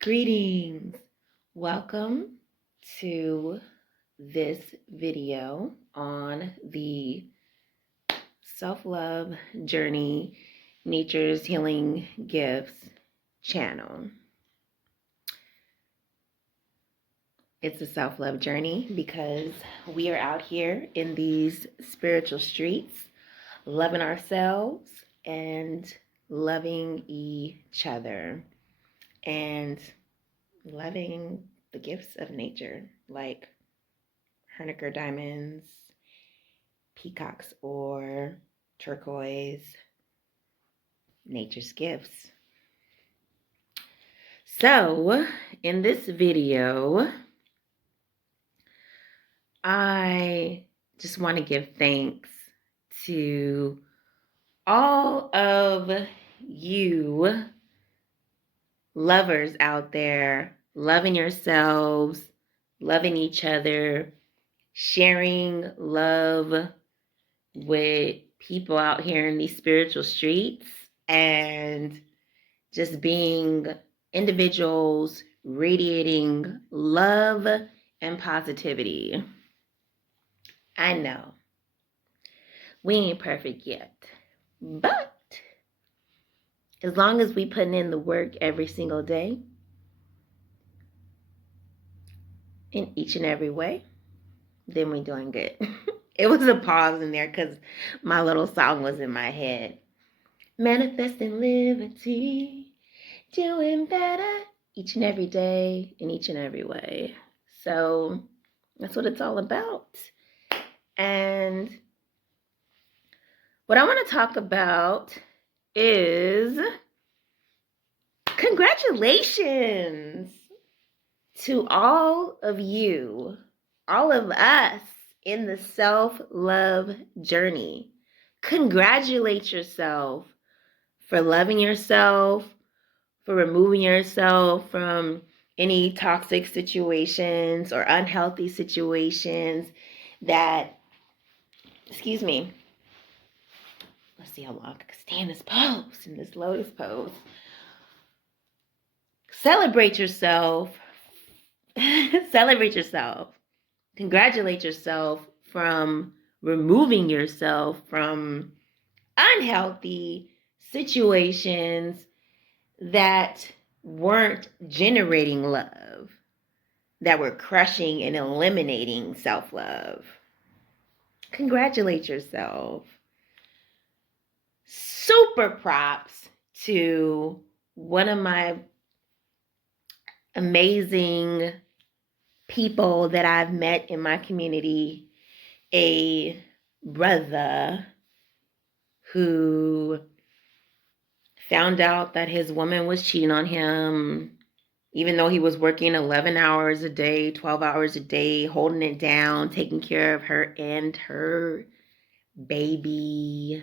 Greetings. Welcome to this video on the self-love journey, nature's healing gifts channel. It's a self-love journey because we are out here in these spiritual streets, loving ourselves and loving each other and loving the gifts of nature, like Herniker diamonds, peacocks, or turquoise, nature's gifts. So, in this video, I just want to give thanks to all of you lovers out there, loving yourselves, loving each other, sharing love with people out here in these spiritual streets, and just being individuals radiating love and positivity. I know we ain't perfect yet, but as long as we putting in the work every single day in each and every way, then we doing good. It was a pause in there because my little song was in my head. Manifesting liberty, doing better each and every day in each and every way. So that's what it's all about. And what I want to talk about is congratulations to all of you, all of us in the self-love journey. Congratulate yourself for loving yourself, for removing yourself from any toxic situations or unhealthy situations that, let's see how long I can stay in this pose, in this lotus pose. Celebrate yourself. Celebrate yourself. Congratulate yourself from removing yourself from unhealthy situations that weren't generating love, that were crushing and eliminating self-love. Congratulate yourself. Super props to one of my amazing people that I've met in my community, a brother who found out that his woman was cheating on him, even though he was working 11 hours a day, 12 hours a day, holding it down, taking care of her and her baby.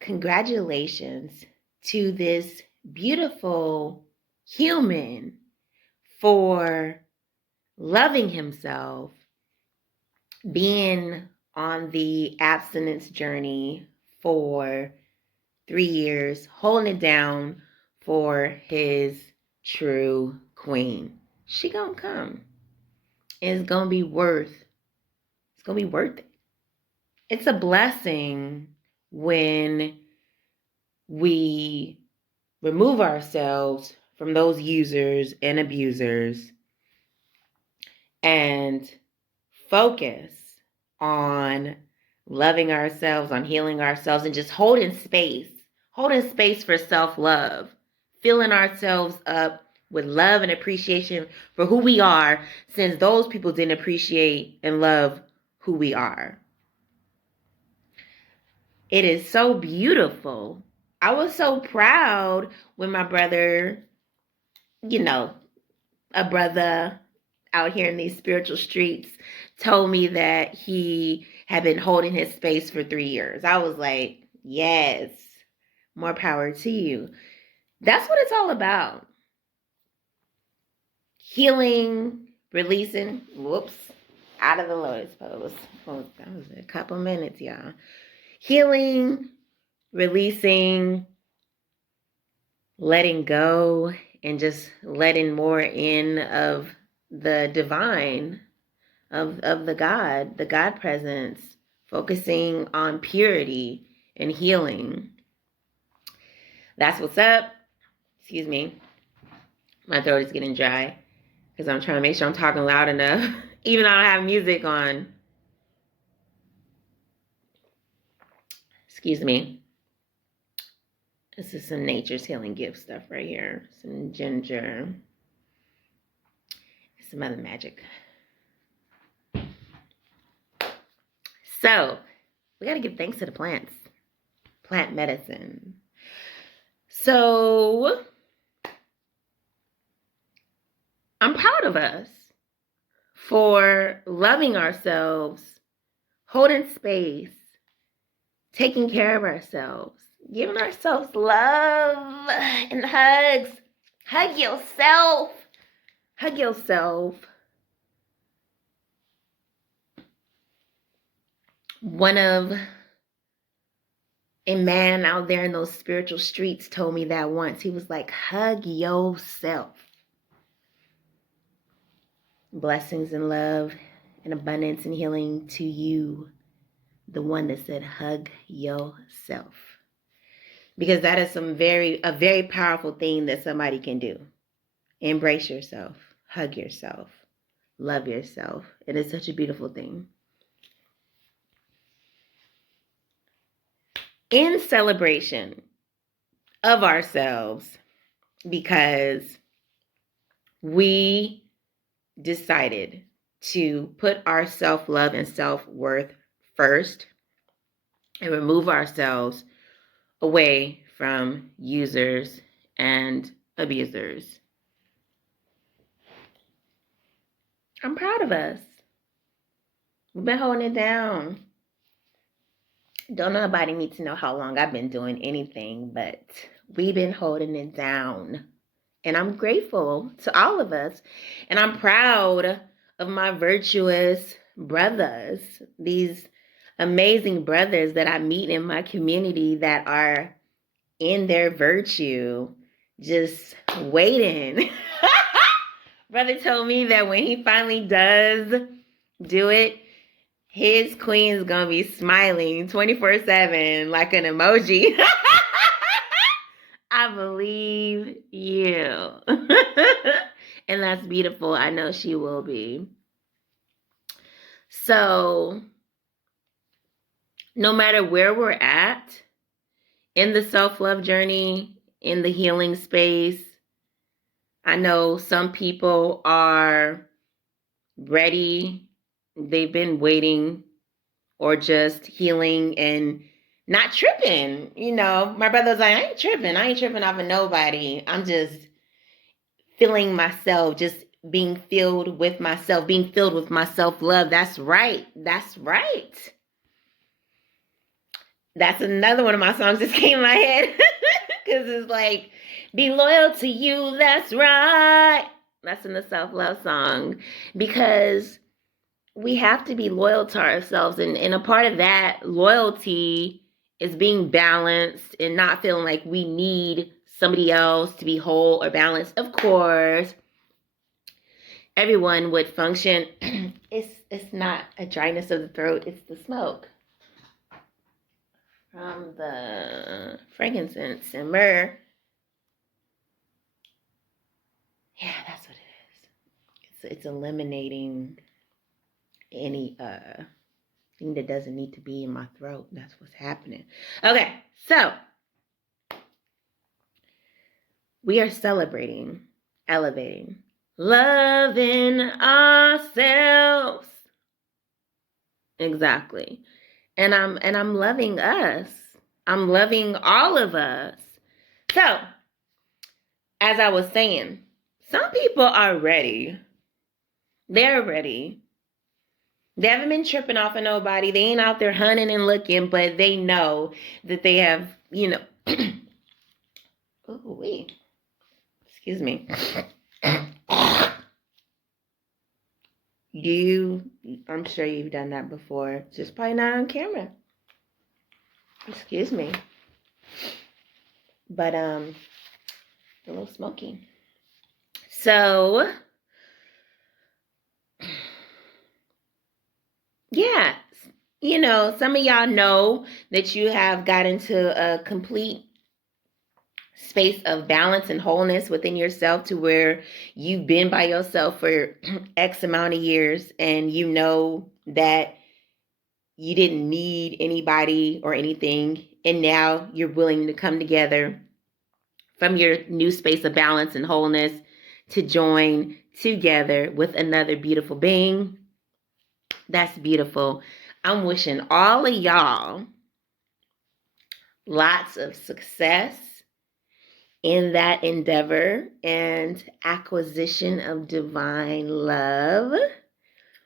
Congratulations to this beautiful human for loving himself, being on the abstinence journey for 3 years, holding it down for his true queen. She gonna come. And it's gonna be worth it. It's a blessing when we remove ourselves from those users and abusers and focus on loving ourselves, on healing ourselves, and just holding space for self-love, filling ourselves up with love and appreciation for who we are, since those people didn't appreciate and love who we are. It is so beautiful. I was so proud when my brother, a brother out here in these spiritual streets, told me that he had been holding his space for 3 years. I was like, yes, more power to you. That's what it's all about. Healing, releasing, out of the lotus pose. Oh, that was a couple minutes, y'all. Healing, releasing, letting go, and just letting more in of the divine, of the God presence, focusing on purity and healing. That's what's up. Excuse me. My throat is getting dry because I'm trying to make sure I'm talking loud enough, even though I don't have music on. Excuse me. This is some nature's healing gift stuff right here. Some ginger. Some other magic. So, we got to give thanks to the plants. Plant medicine. So, I'm proud of us for loving ourselves, holding space, taking care of ourselves, giving ourselves love and hugs. Hug yourself. Hug yourself. One of a man out there in those spiritual streets told me that once. He was like, hug yourself. Blessings and love and abundance and healing to you, the one that said hug yourself. Because that is a very powerful thing that somebody can do. Embrace yourself, hug yourself, love yourself. It is such a beautiful thing. In celebration of ourselves, because we decided to put our self-love and self-worth first and remove ourselves away from users and abusers. I'm proud of us. We've been holding it down. Don't nobody need to know how long I've been doing anything, but we've been holding it down. And I'm grateful to all of us. And I'm proud of my virtuous brothers, these amazing brothers that I meet in my community that are in their virtue, just waiting. Brother told me that when he finally does do it, his queen is going to be smiling 24/7 like an emoji. I believe you. And that's beautiful. I know she will be. So, no matter where we're at in the self-love journey, in the healing space, I know some people are ready. They've been waiting or just healing and not tripping. You know, my brother's like, I ain't tripping. I ain't tripping off of nobody. I'm just feeling myself, just being filled with myself, being filled with my self-love. That's right. That's right. That's another one of my songs that came in my head. Because it's like, be loyal to you. That's right. That's in the self-love song. Because we have to be loyal to ourselves. And a part of that loyalty is being balanced and not feeling like we need somebody else to be whole or balanced. Of course, everyone would function. It's not a dryness of the throat. It's the smoke from the frankincense and myrrh. Yeah, that's what it is. It's eliminating any thing that doesn't need to be in my throat. That's what's happening. Okay, so we are celebrating, elevating, loving ourselves. Exactly. And I'm loving us. I'm loving all of us. So, as I was saying, some people are ready. They're ready. They haven't been tripping off of nobody. They ain't out there hunting and looking, but they know that they have, you know. Ooh, wait. Excuse me. I'm sure you've done that before. Just probably not on camera. Excuse me. but a little smoky. So, yeah, some of y'all know that you have got into a complete space of balance and wholeness within yourself, to where you've been by yourself for X amount of years, and you know that you didn't need anybody or anything, and now you're willing to come together from your new space of balance and wholeness to join together with another beautiful being. That's beautiful. I'm wishing all of y'all lots of success in that endeavor and acquisition of divine love.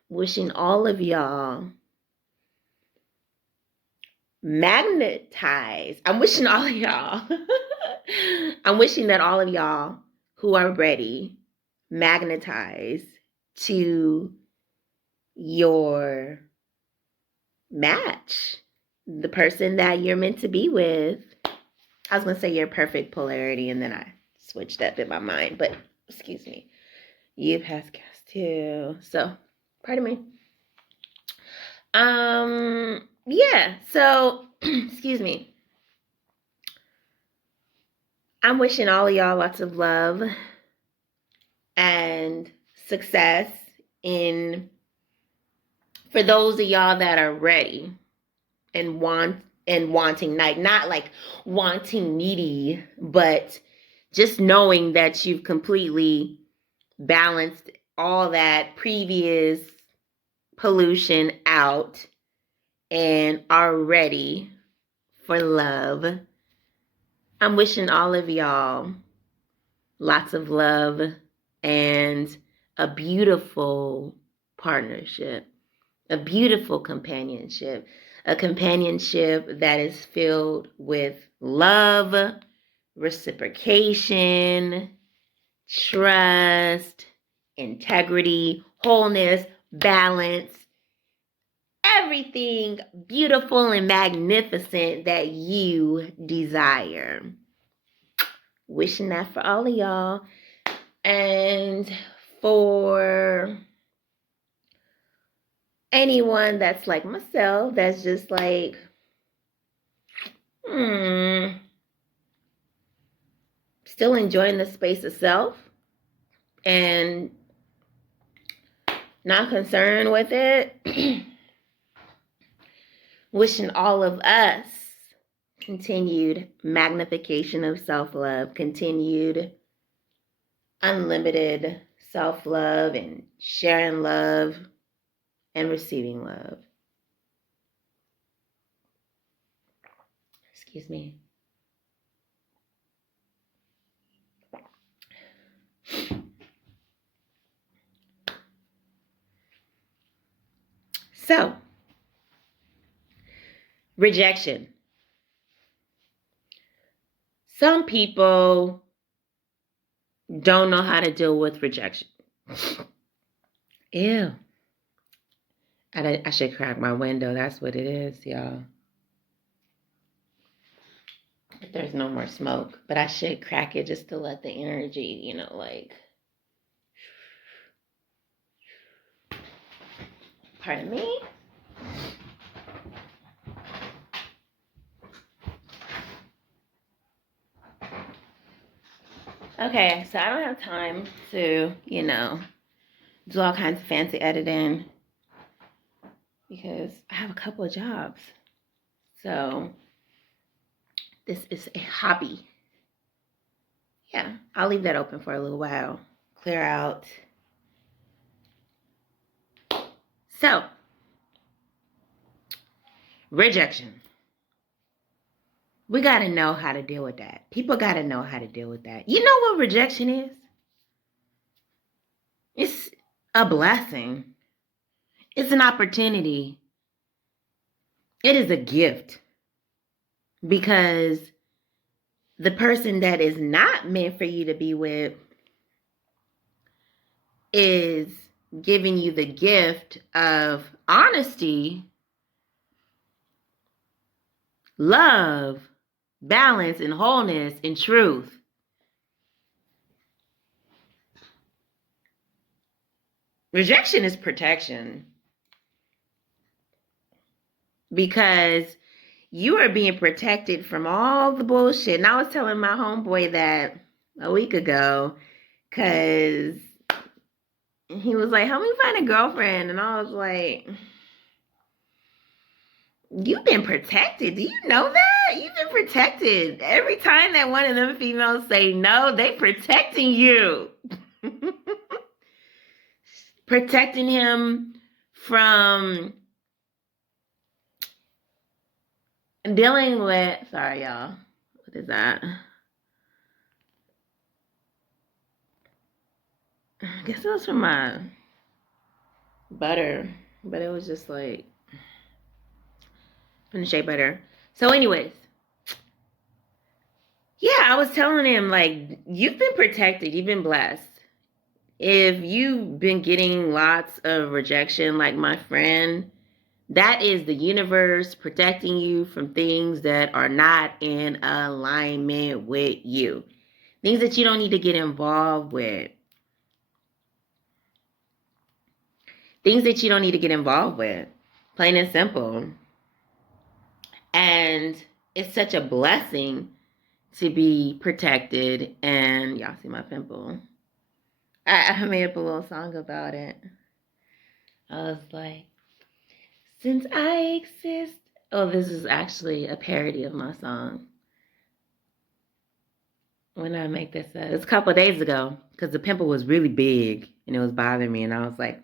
Wishing all of y'all magnetize. I'm wishing all of y'all. I'm wishing that all of y'all who are ready magnetize to your match, the person that you're meant to be with. I was going to say your perfect polarity, and then I switched up in my mind, but excuse me. You passed gas too. So, pardon me. Yeah, so, excuse me. I'm wishing all of y'all lots of love and success for those of y'all that are ready and wanting, not like wanting needy, but just knowing that you've completely balanced all that previous pollution out and are ready for love. I'm wishing all of y'all lots of love and a beautiful partnership, a beautiful companionship, a companionship that is filled with love, reciprocation, trust, integrity, wholeness, balance, everything beautiful and magnificent that you desire. Wishing that for all of y'all. And for anyone that's like myself, that's just like, still enjoying the space of self and not concerned with it, wishing all of us continued magnification of self-love, continued unlimited self-love and sharing love and receiving love. Excuse me. So, rejection. Some people don't know how to deal with rejection. Ew. I should crack my window. That's what it is, y'all. But there's no more smoke. But I should crack it just to let the energy, pardon me? Okay, so I don't have time to, do all kinds of fancy editing because I have a couple of jobs. So this is a hobby. Yeah, I'll leave that open for a little while. Clear out. So, rejection. We got to know how to deal with that. People got to know how to deal with that. You know what rejection is? It's a blessing. It's an opportunity. It is a gift. Because the person that is not meant for you to be with is giving you the gift of honesty, love, balance, and wholeness, and truth. Rejection is protection. Because you are being protected from all the bullshit. And I was telling my homeboy that a week ago, because he was like, help me find a girlfriend. And I was like, you've been protected. Do you know that? You've been protected. Every time that one of them females say no, they protecting you. Protecting him from dealing with, sorry y'all, what is that? I guess it was from my butter, but it was just like from the shea butter. So anyways, yeah, I was telling him, like, you've been protected, you've been blessed. If you've been getting lots of rejection like my friend, that is the universe protecting you from things that are not in alignment with you. Things that you don't need to get involved with. Things that you don't need to get involved with. Plain and simple. And it's such a blessing to be protected. And y'all see my pimple. I made up a little song about it. I was like, since I exist. Oh, this is actually a parody of my song. When did I make this up? It was a couple of days ago, because the pimple was really big and it was bothering me. And I was like,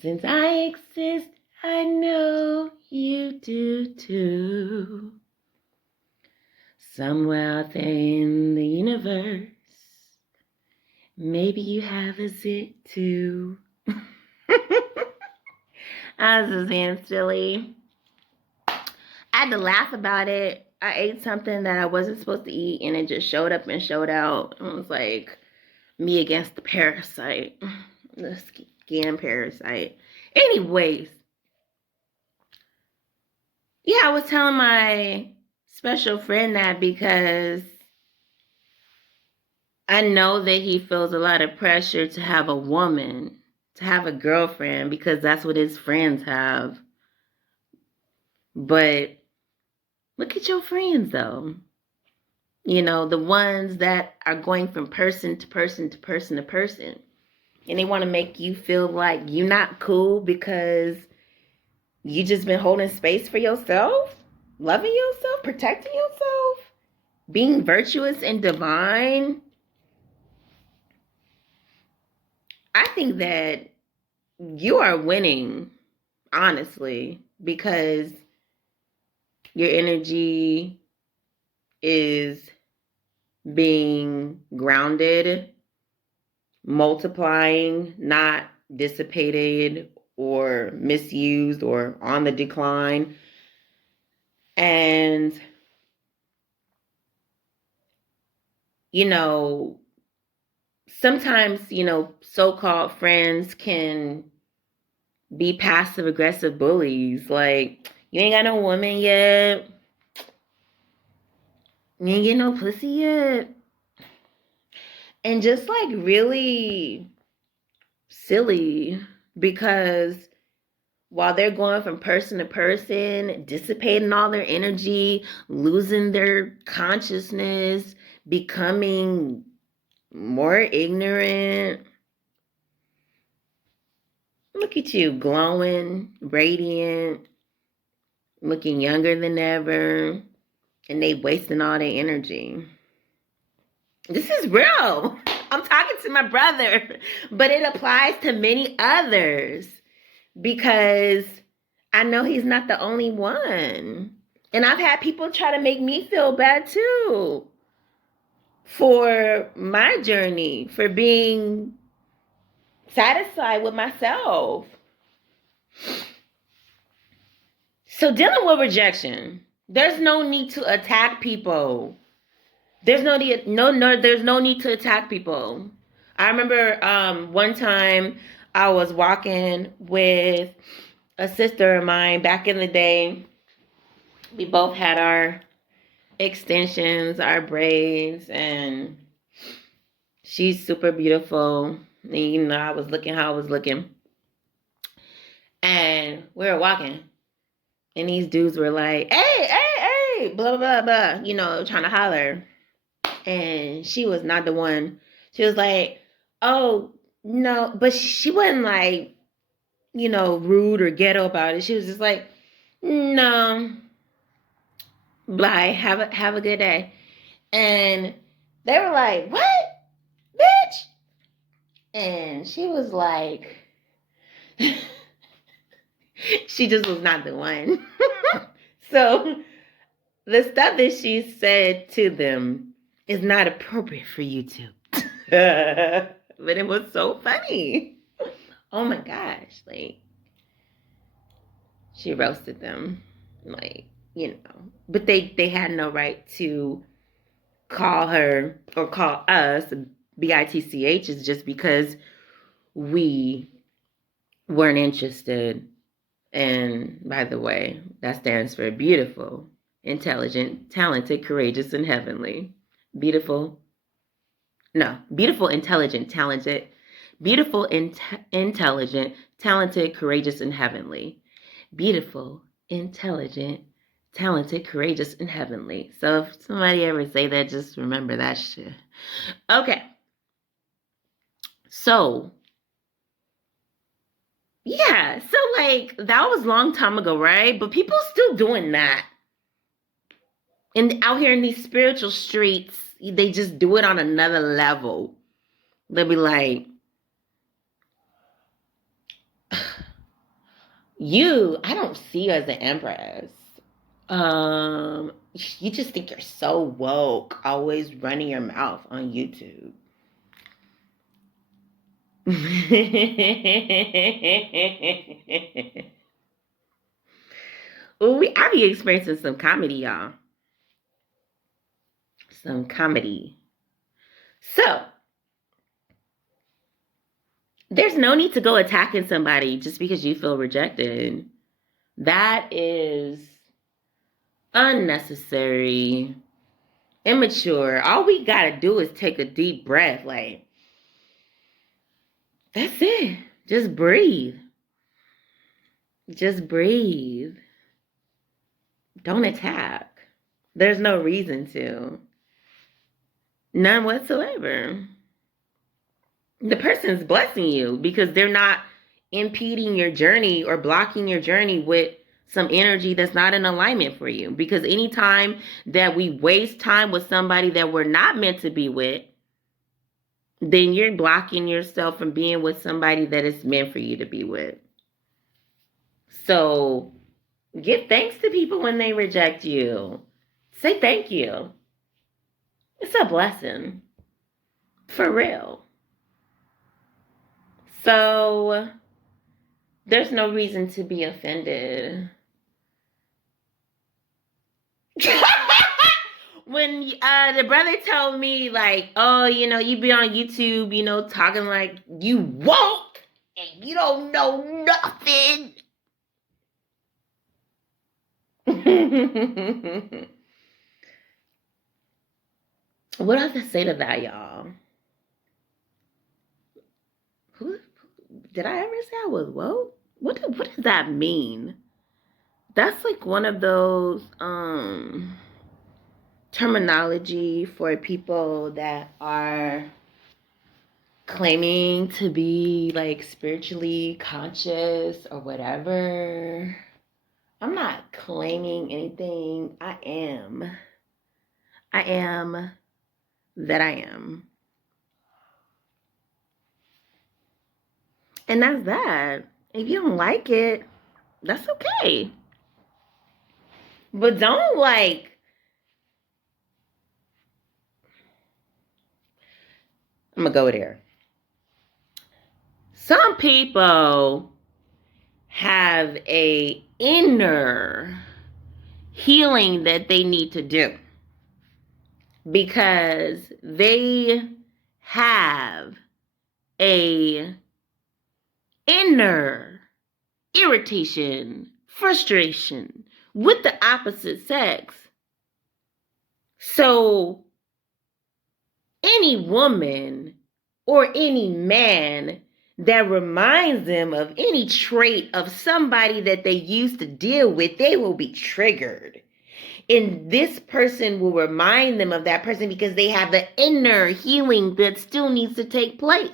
since I exist, I know you do too. Somewhere out there in the universe, maybe you have a zit too. I was just being silly. I had to laugh about it. I ate something that I wasn't supposed to eat, and it just showed up and showed out. It was like me against the parasite, the skin parasite. Anyways, yeah, I was telling my special friend that because I know that he feels a lot of pressure to have a woman, to have a girlfriend, because that's what his friends have. But look at your friends, though. You know, the ones that are going from person to person to person to person. And they want to make you feel like you're not cool because you just been holding space for yourself, loving yourself, protecting yourself, being virtuous and divine. I think that you are winning, honestly, because your energy is being grounded, multiplying, not dissipated or misused or on the decline. And, you know, sometimes, you know, so-called friends can be passive aggressive bullies. Like, you ain't got no woman yet. You ain't get no pussy yet. And just like really silly, because while they're going from person to person, dissipating all their energy, losing their consciousness, becoming more ignorant. Look at you, glowing, radiant, looking younger than ever, and they wasting all their energy. This is real. I'm talking to my brother, but it applies to many others because I know he's not the only one. And I've had people try to make me feel bad too for my journey, for being satisfied with myself. So dealing with rejection, there's no need to attack people. There's no need to attack people. I remember one time I was walking with a sister of mine back in the day. We both had our extensions, our braids, and she's super beautiful. And you know, I was looking how I was looking. And we were walking. And these dudes were like, hey, hey, hey, blah, blah, blah, you know, trying to holler. And she was not the one. She was like, oh, no. But she wasn't like, you know, rude or ghetto about it. She was just like, no, bye, have a good day. And they were like, what, bitch? And she was like, she just was not the one. So the stuff that she said to them is not appropriate for YouTube. But it was so funny. Oh my gosh. Like, she roasted them. Like, you know. But they had no right to call her or call us bitchs just because we weren't interested. And by the way, that stands for beautiful, intelligent, talented, courageous, and heavenly. Beautiful, intelligent, talented, beautiful, intelligent, talented, courageous, and heavenly. Beautiful, intelligent, talented, courageous, and heavenly. So if somebody ever say that, just remember that shit. Okay. So, yeah. So, like, that was a long time ago, right? But people still doing that. And out here in these spiritual streets, they just do it on another level. They'll be like, I don't see you as an empress. You just think you're so woke, always running your mouth on YouTube. I be experiencing some comedy, y'all. Some comedy. So, there's no need to go attacking somebody just because you feel rejected. That is unnecessary, immature. All we gotta do is take a deep breath. Like, that's it. Just breathe. Just breathe. Don't attack. There's no reason to. None whatsoever. The person's blessing you because they're not impeding your journey or blocking your journey with some energy that's not in alignment for you. Because anytime that we waste time with somebody that we're not meant to be with, then you're blocking yourself from being with somebody that is meant for you to be with. So give thanks to people when they reject you. Say thank you. It's a blessing. For real. So there's no reason to be offended. When the brother told me, like, oh, you know, you be on YouTube, you know, talking like you woke and you don't know nothing. What does I say to that, y'all? Did I ever say I was woke? What does that mean? That's like one of those terminology for people that are claiming to be like spiritually conscious or whatever. I'm not claiming anything. I am that I am. And that's that. If you don't like it, that's okay. But don't like, I'm gonna go there. Some people have a inner healing that they need to do because they have a inner irritation, frustration with the opposite sex. So any woman or any man that reminds them of any trait of somebody that they used to deal with, they will be triggered. And this person will remind them of that person because they have the inner healing that still needs to take place.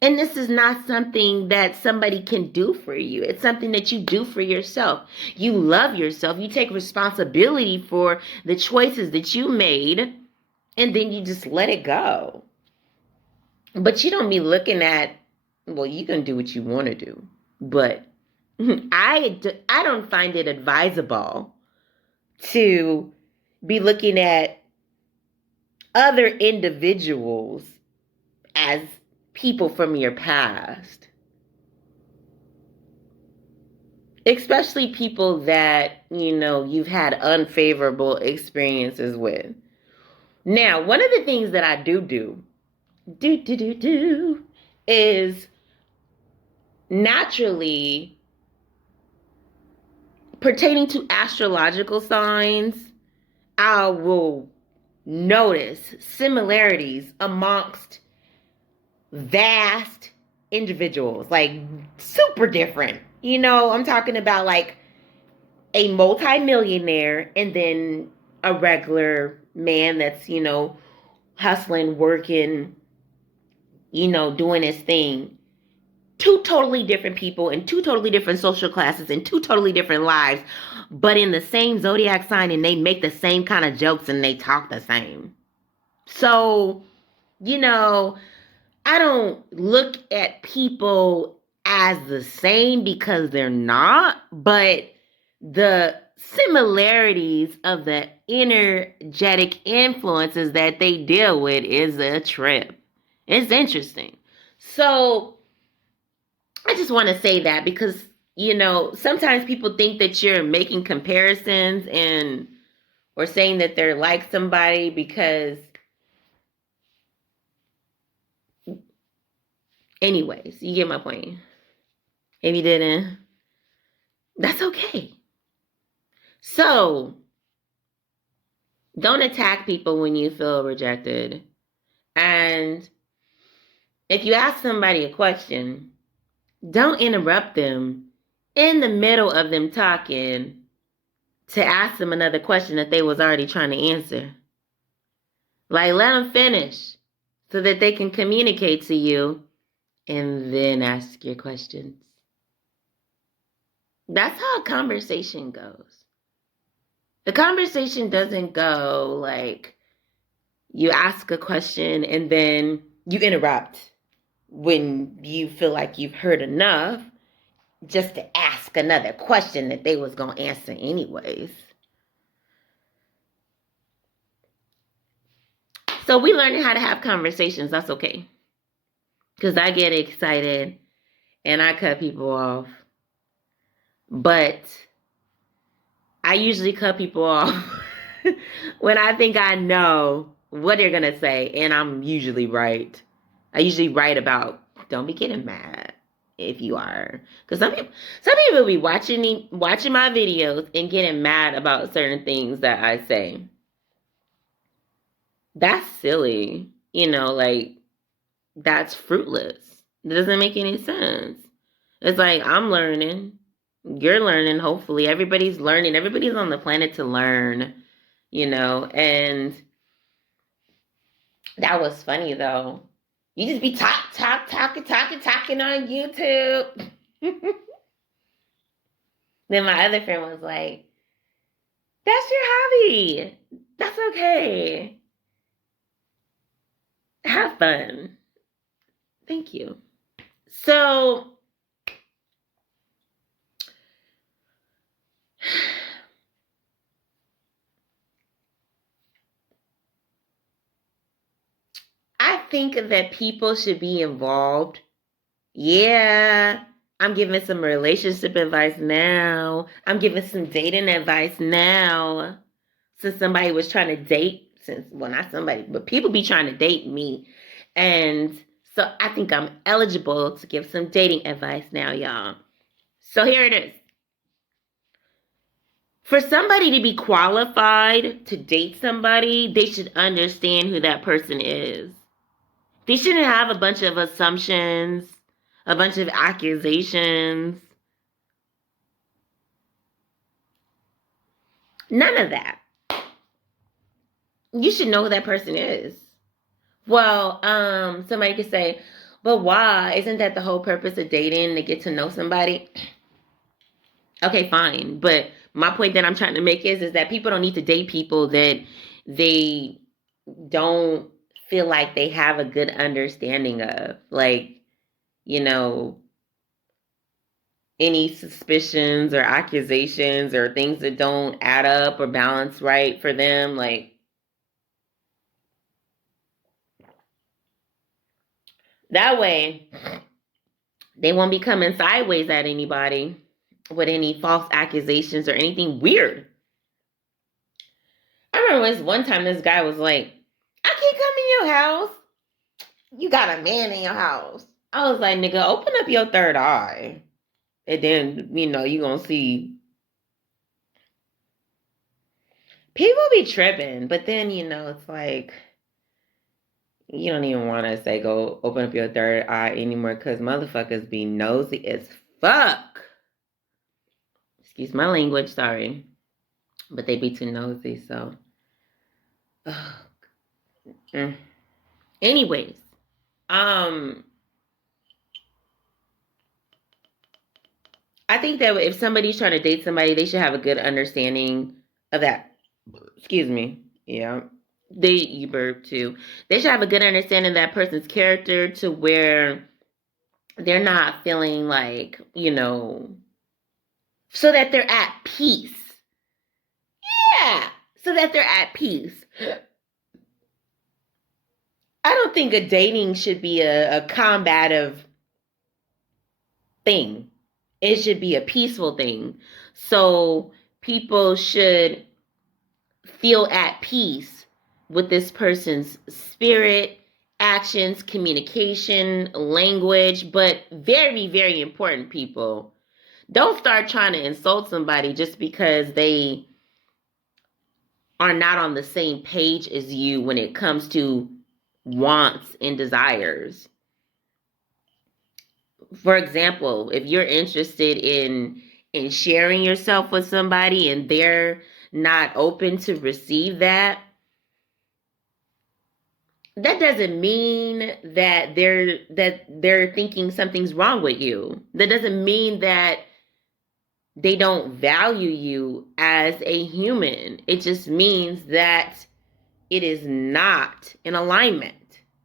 And this is not something that somebody can do for you. It's something that you do for yourself. You love yourself. You take responsibility for the choices that you made, and then you just let it go. But you don't be looking at, well, you can do what you want to do. But I don't find it advisable to be looking at other individuals as people from your past. Especially people that, you've had unfavorable experiences with. Now, one of the things that I do is naturally pertaining to astrological signs, I will notice similarities amongst vast individuals, like super different. I'm talking about like a multimillionaire and then a regular man that's, hustling, working, doing his thing. Two totally different people in two totally different social classes and two totally different lives, but in the same zodiac sign, and they make the same kind of jokes and they talk the same. So, I don't look at people as the same because they're not, but the similarities of the energetic influences that they deal with is a trip. It's interesting. So I just want to say that because, sometimes people think that you're making comparisons or saying that they're like somebody because, anyways, you get my point. If you didn't, that's okay. So don't attack people when you feel rejected. And if you ask somebody a question, don't interrupt them in the middle of them talking to ask them another question that they was already trying to answer. Like, let them finish so that they can communicate to you and then ask your questions. That's how a conversation goes. The conversation doesn't go like you ask a question and then you interrupt when you feel like you've heard enough just to ask another question that they was going to answer anyways. So we learning how to have conversations. That's okay. Because I get excited and I cut people off. But I usually cut people off when I think I know what they're going to say. And I'm usually right. I usually write about, don't be getting mad if you are. Because some people be watching my videos and getting mad about certain things that I say. That's silly. Like, that's fruitless. It doesn't make any sense. It's like, I'm learning. You're learning, hopefully. Everybody's learning. Everybody's on the planet to learn, and that was funny, though. You just be talking on YouTube. Then my other friend was like, that's your hobby. That's okay. Have fun. Thank you. So, I think that people should be involved. Yeah, I'm giving some relationship advice now. I'm giving some dating advice now. Since somebody was trying to date, not somebody, but people be trying to date me. And so I think I'm eligible to give some dating advice now, y'all. So here it is. For somebody to be qualified to date somebody, they should understand who that person is. They shouldn't have a bunch of assumptions, a bunch of accusations. None of that. You should know who that person is. Well, somebody could say, but why? Isn't that the whole purpose of dating, to get to know somebody? Okay, fine. But my point that I'm trying to make is that people don't need to date people that they don't feel like they have a good understanding of. Like, you know, any suspicions or accusations or things that don't add up or balance right for them. Like, that way, they won't be coming sideways at anybody with any false accusations or anything weird. I remember this one time this guy was like, I can't come in your house. You got a man in your house. I was like, nigga, open up your third eye. And then, you gonna see. People be tripping, but then, it's like, you don't even want to say go open up your third eye anymore because motherfuckers be nosy as fuck. Excuse my language, sorry. But they be too nosy, so. Anyways, I think that if somebody's trying to date somebody, they should have a good understanding of that. Excuse me. Yeah. You burp too. They should have a good understanding of that person's character to where they're not feeling like, so that they're at peace. Yeah. So that they're at peace. I don't think a dating should be a combative thing. It should be a peaceful thing. So people should feel at peace with this person's spirit, actions, communication, language, but very, very important, people. Don't start trying to insult somebody just because they are not on the same page as you when it comes to wants and desires. For example, if you're interested in sharing yourself with somebody and they're not open to receive that, that doesn't mean that they're thinking something's wrong with you. That doesn't mean that they don't value you as a human. It just means that it is not in alignment.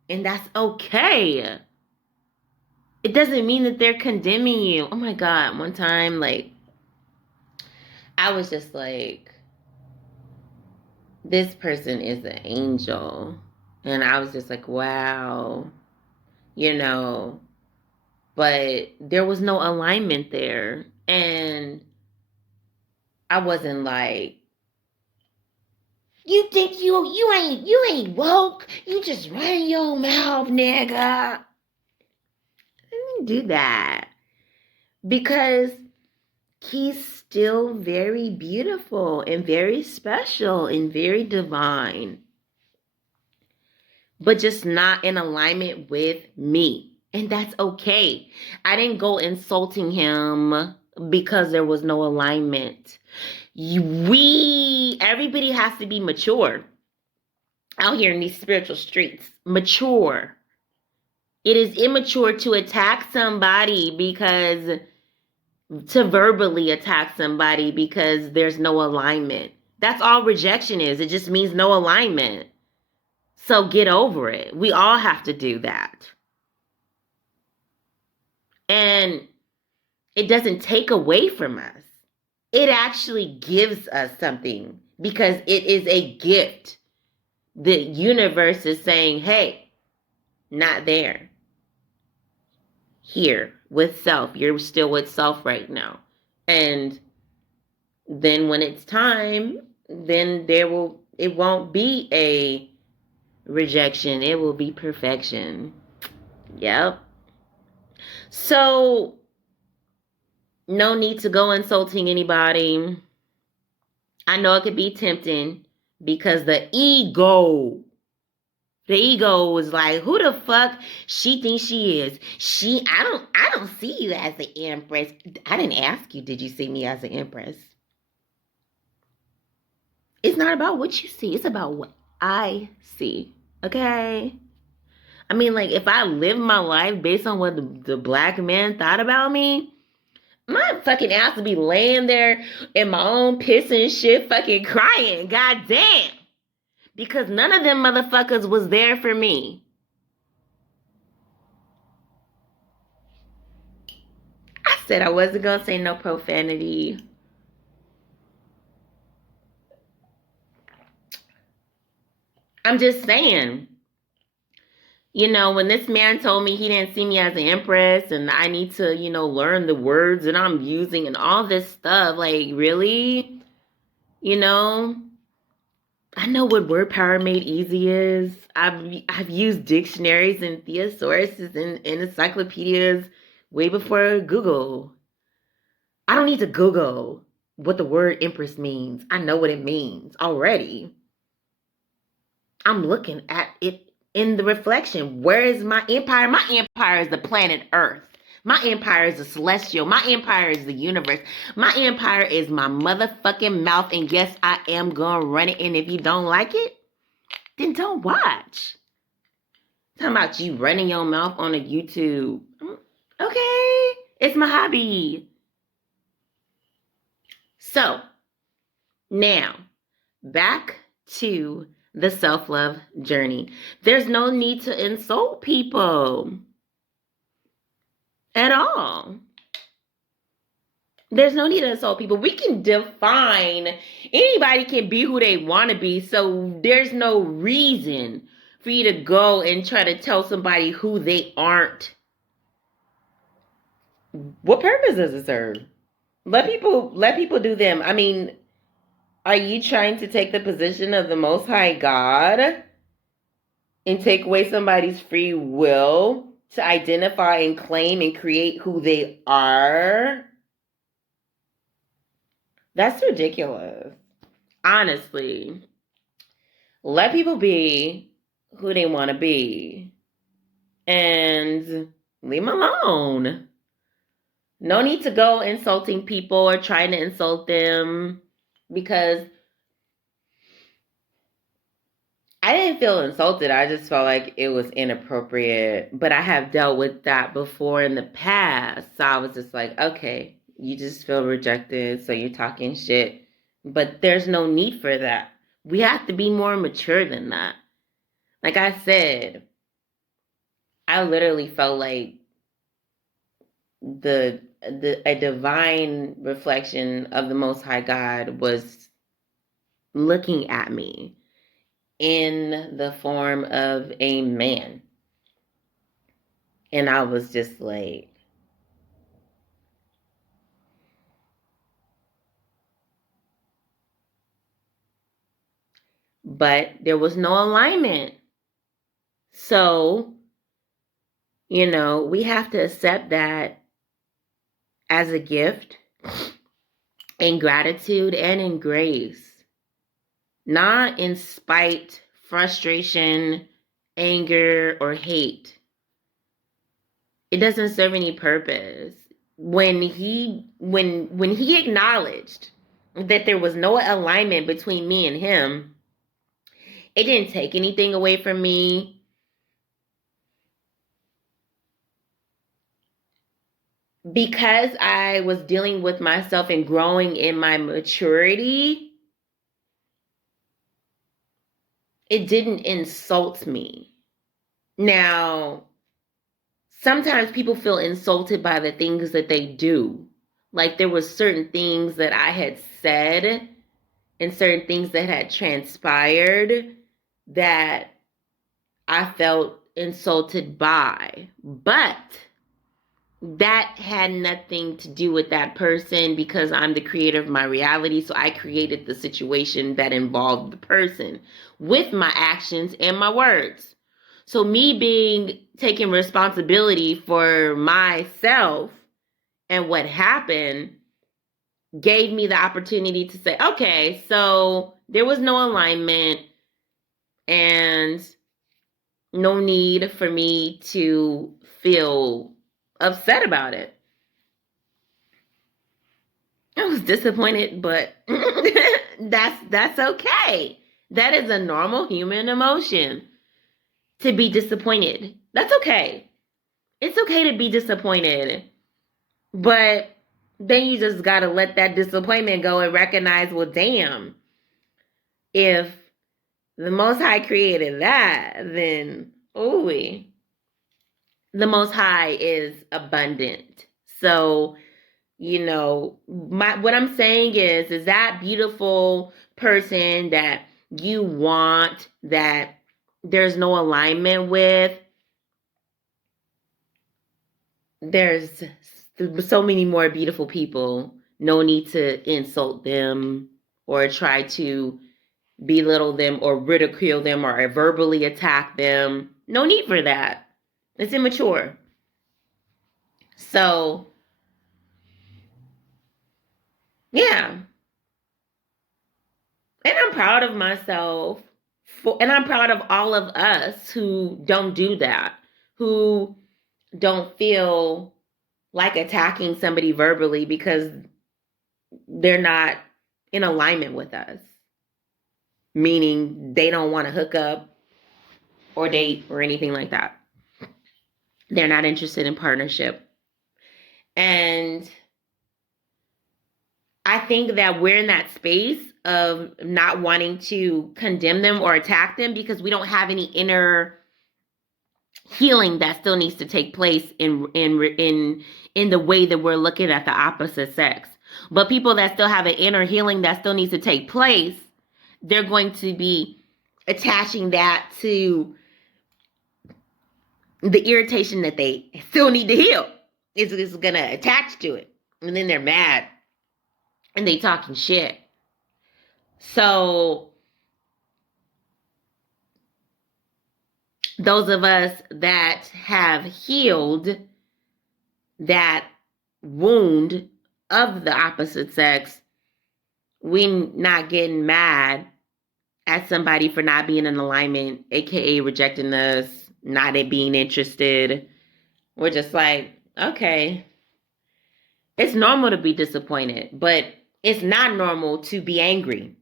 And that's okay. It doesn't mean that they're condemning you. Oh my God, one time, like, I was just like, this person is an angel. And I was just like, wow, but there was no alignment there. And I wasn't like, you think you ain't woke? You just run your mouth, nigga. I didn't do that. Because he's still very beautiful and very special and very divine. But just not in alignment with me. And that's okay. I didn't go insulting him because there was no alignment. Everybody has to be mature out here in these spiritual streets. Mature. It is immature to attack somebody to verbally attack somebody because there's no alignment. That's all rejection is. It just means no alignment. So get over it. We all have to do that. And it doesn't take away from us. It actually gives us something because it is a gift. The universe is saying, hey, not there. Here with self. You're still with self right now. And then when it's time, then it won't be a rejection. It will be perfection. Yep. So no need to go insulting anybody. I know it could be tempting because the ego was like, who the fuck she thinks she is? I don't see you as an empress. I didn't ask you, did you see me as an empress? It's not about what you see. It's about what I see. Okay? I mean, like, if I live my life based on what the black man thought about me, my fucking ass would be laying there in my own piss and shit fucking crying. God damn. Because none of them motherfuckers was there for me. I said I wasn't gonna say no profanity. I'm just saying, you know, when this man told me he didn't see me as an empress and I need to, you know, learn the words that I'm using and all this stuff, like, really? You know, I know what word power made easy is. I've used dictionaries and thesauruses and encyclopedias way before Google. I don't need to Google what the word empress means. I know what it means already. I'm looking at it in the reflection. Where is my empire? My empire is the planet Earth. My empire is the celestial. My empire is the universe. My empire is my motherfucking mouth. And yes, I am gonna run it. And if you don't like it, then don't watch. Talking about you running your mouth on a YouTube. Okay, it's my hobby. So, now, back to the self-love journey. There's no need to insult people at all. There's no need to insult people. We can define, anybody can be who they want to be, so there's no reason for you to go and try to tell somebody who they aren't. What purpose does it serve? Let people do them. I mean, are you trying to take the position of the Most High God and take away somebody's free will to identify and claim and create who they are? That's ridiculous. Honestly, let people be who they want to be and leave them alone. No need to go insulting people or trying to insult them, because I didn't feel insulted. I just felt like it was inappropriate. But I have dealt with that before in the past. So I was just like, okay, you just feel rejected, so you're talking shit. But there's no need for that. We have to be more mature than that. Like I said, I literally felt like a divine reflection of the Most High God was looking at me in the form of a man. And I was just like, but there was no alignment. So, you know, we have to accept that as a gift, in gratitude and in grace, not in spite, frustration, anger, or hate. It doesn't serve any purpose. When he acknowledged that there was no alignment between me and him, it didn't take anything away from me. Because I was dealing with myself and growing in my maturity, it didn't insult me. Now, sometimes people feel insulted by the things that they do. Like there was certain things that I had said and certain things that had transpired that I felt insulted by. But that had nothing to do with that person, because I'm the creator of my reality. So I created the situation that involved the person with my actions and my words. So me taking responsibility for myself and what happened, gave me the opportunity to say, okay, so there was no alignment and no need for me to feel upset about it. I was disappointed, but that's okay. That is a normal human emotion, to be disappointed. That's okay. It's okay to be disappointed. But then you just got to let that disappointment go and recognize, well, damn, if the Most High created that, then, ooh, the Most High is abundant. So, what I'm saying is that beautiful person that you want, that there's no alignment with, there's so many more beautiful people. No need to insult them or try to belittle them or ridicule them or verbally attack them. No need for that. It's immature. So, yeah. And I'm proud of myself and I'm proud of all of us who don't do that, who don't feel like attacking somebody verbally because they're not in alignment with us, meaning they don't want to hook up or date or anything like that. They're not interested in partnership. And I think that we're in that space of not wanting to condemn them or attack them because we don't have any inner healing that still needs to take place in the way that we're looking at the opposite sex. But people that still have an inner healing that still needs to take place, they're going to be attaching that to the irritation that they still need to heal. It's going to attach to it. And then they're mad and they talking shit. So those of us that have healed that wound of the opposite sex, we not getting mad at somebody for not being in alignment, aka rejecting us, not being interested. We're just like, okay, it's normal to be disappointed, but it's not normal to be angry.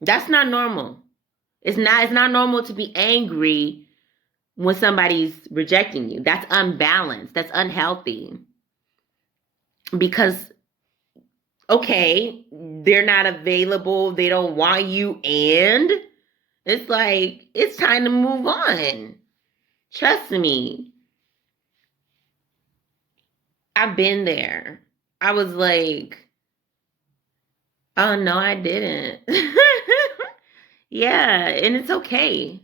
That's not normal. It's not normal to be angry when somebody's rejecting you. That's unbalanced. That's unhealthy. Because, okay, they're not available. They don't want you. And it's like, it's time to move on. Trust me. I've been there. I was like, oh, no, I didn't. Yeah, and it's okay.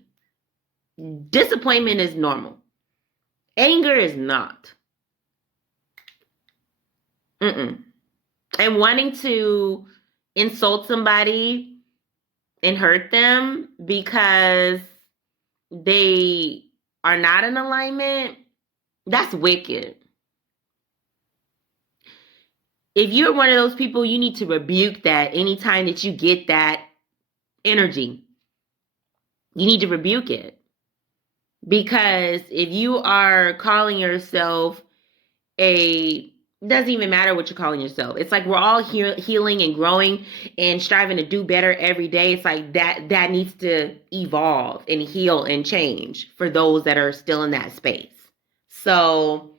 Disappointment is normal. Anger is not. Mm-mm. And wanting to insult somebody and hurt them because they are not in alignment, that's wicked. If you're one of those people, you need to rebuke that anytime that you get that energy. You need to rebuke it. Because if you are calling yourself doesn't even matter what you're calling yourself. It's like we're all healing and growing and striving to do better every day. It's like that needs to evolve and heal and change for those that are still in that space. So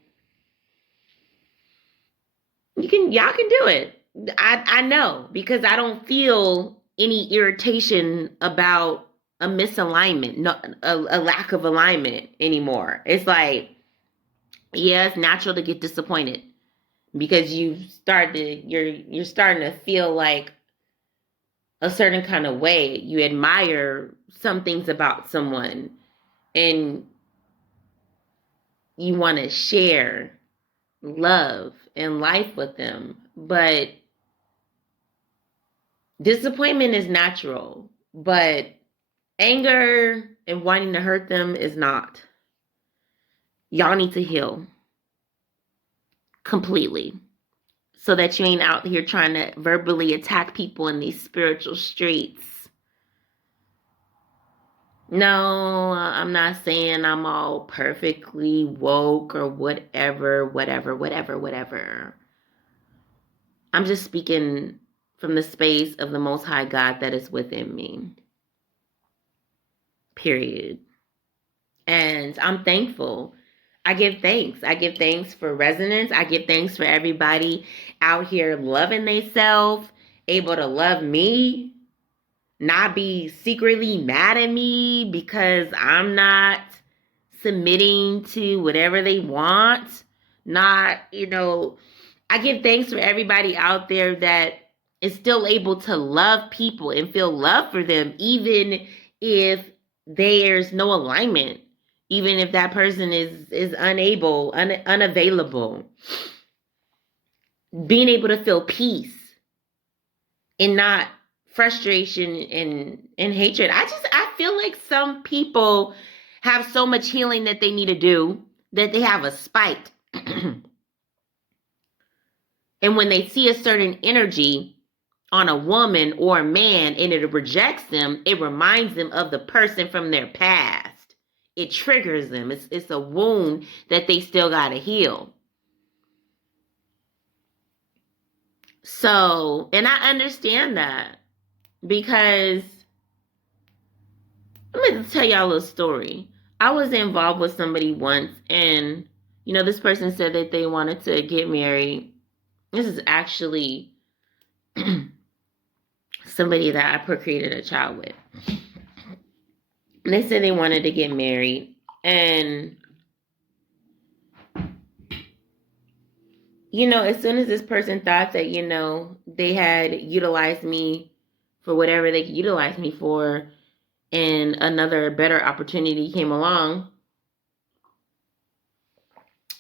y'all can do it. I know, because I don't feel any irritation about a misalignment, no, a lack of alignment anymore. It's like, yeah, it's natural to get disappointed because you're starting to feel like a certain kind of way. You admire some things about someone and you want to share love and life with them. But disappointment is natural, but anger and wanting to hurt them is not. Y'all need to heal completely. so that you ain't out here trying to verbally attack people in these spiritual streets. No, I'm not saying I'm all perfectly woke or whatever. I'm just speaking from the space of the Most High God that is within me. Period. And I'm thankful. I give thanks. I give thanks for resonance. I give thanks for everybody out here loving themselves, able to love me, not be secretly mad at me because I'm not submitting to whatever they want. Not, I give thanks for everybody out there that is still able to love people and feel love for them, even if there's no alignment, even if that person is unavailable. Being able to feel peace and not frustration and hatred. I feel like some people have so much healing that they need to do that they have a spite. And when they see a certain energy on a woman or a man and it rejects them, it reminds them of the person from their past. It triggers them. It's a wound that they still got to heal. So, and I understand that because I'm going to tell y'all a little story. I was involved with somebody once, and this person said that they wanted to get married. This is actually somebody that I procreated a child with. And they said they wanted to get married, and as soon as this person thought that they had utilized me for whatever they could utilize me for, and another better opportunity came along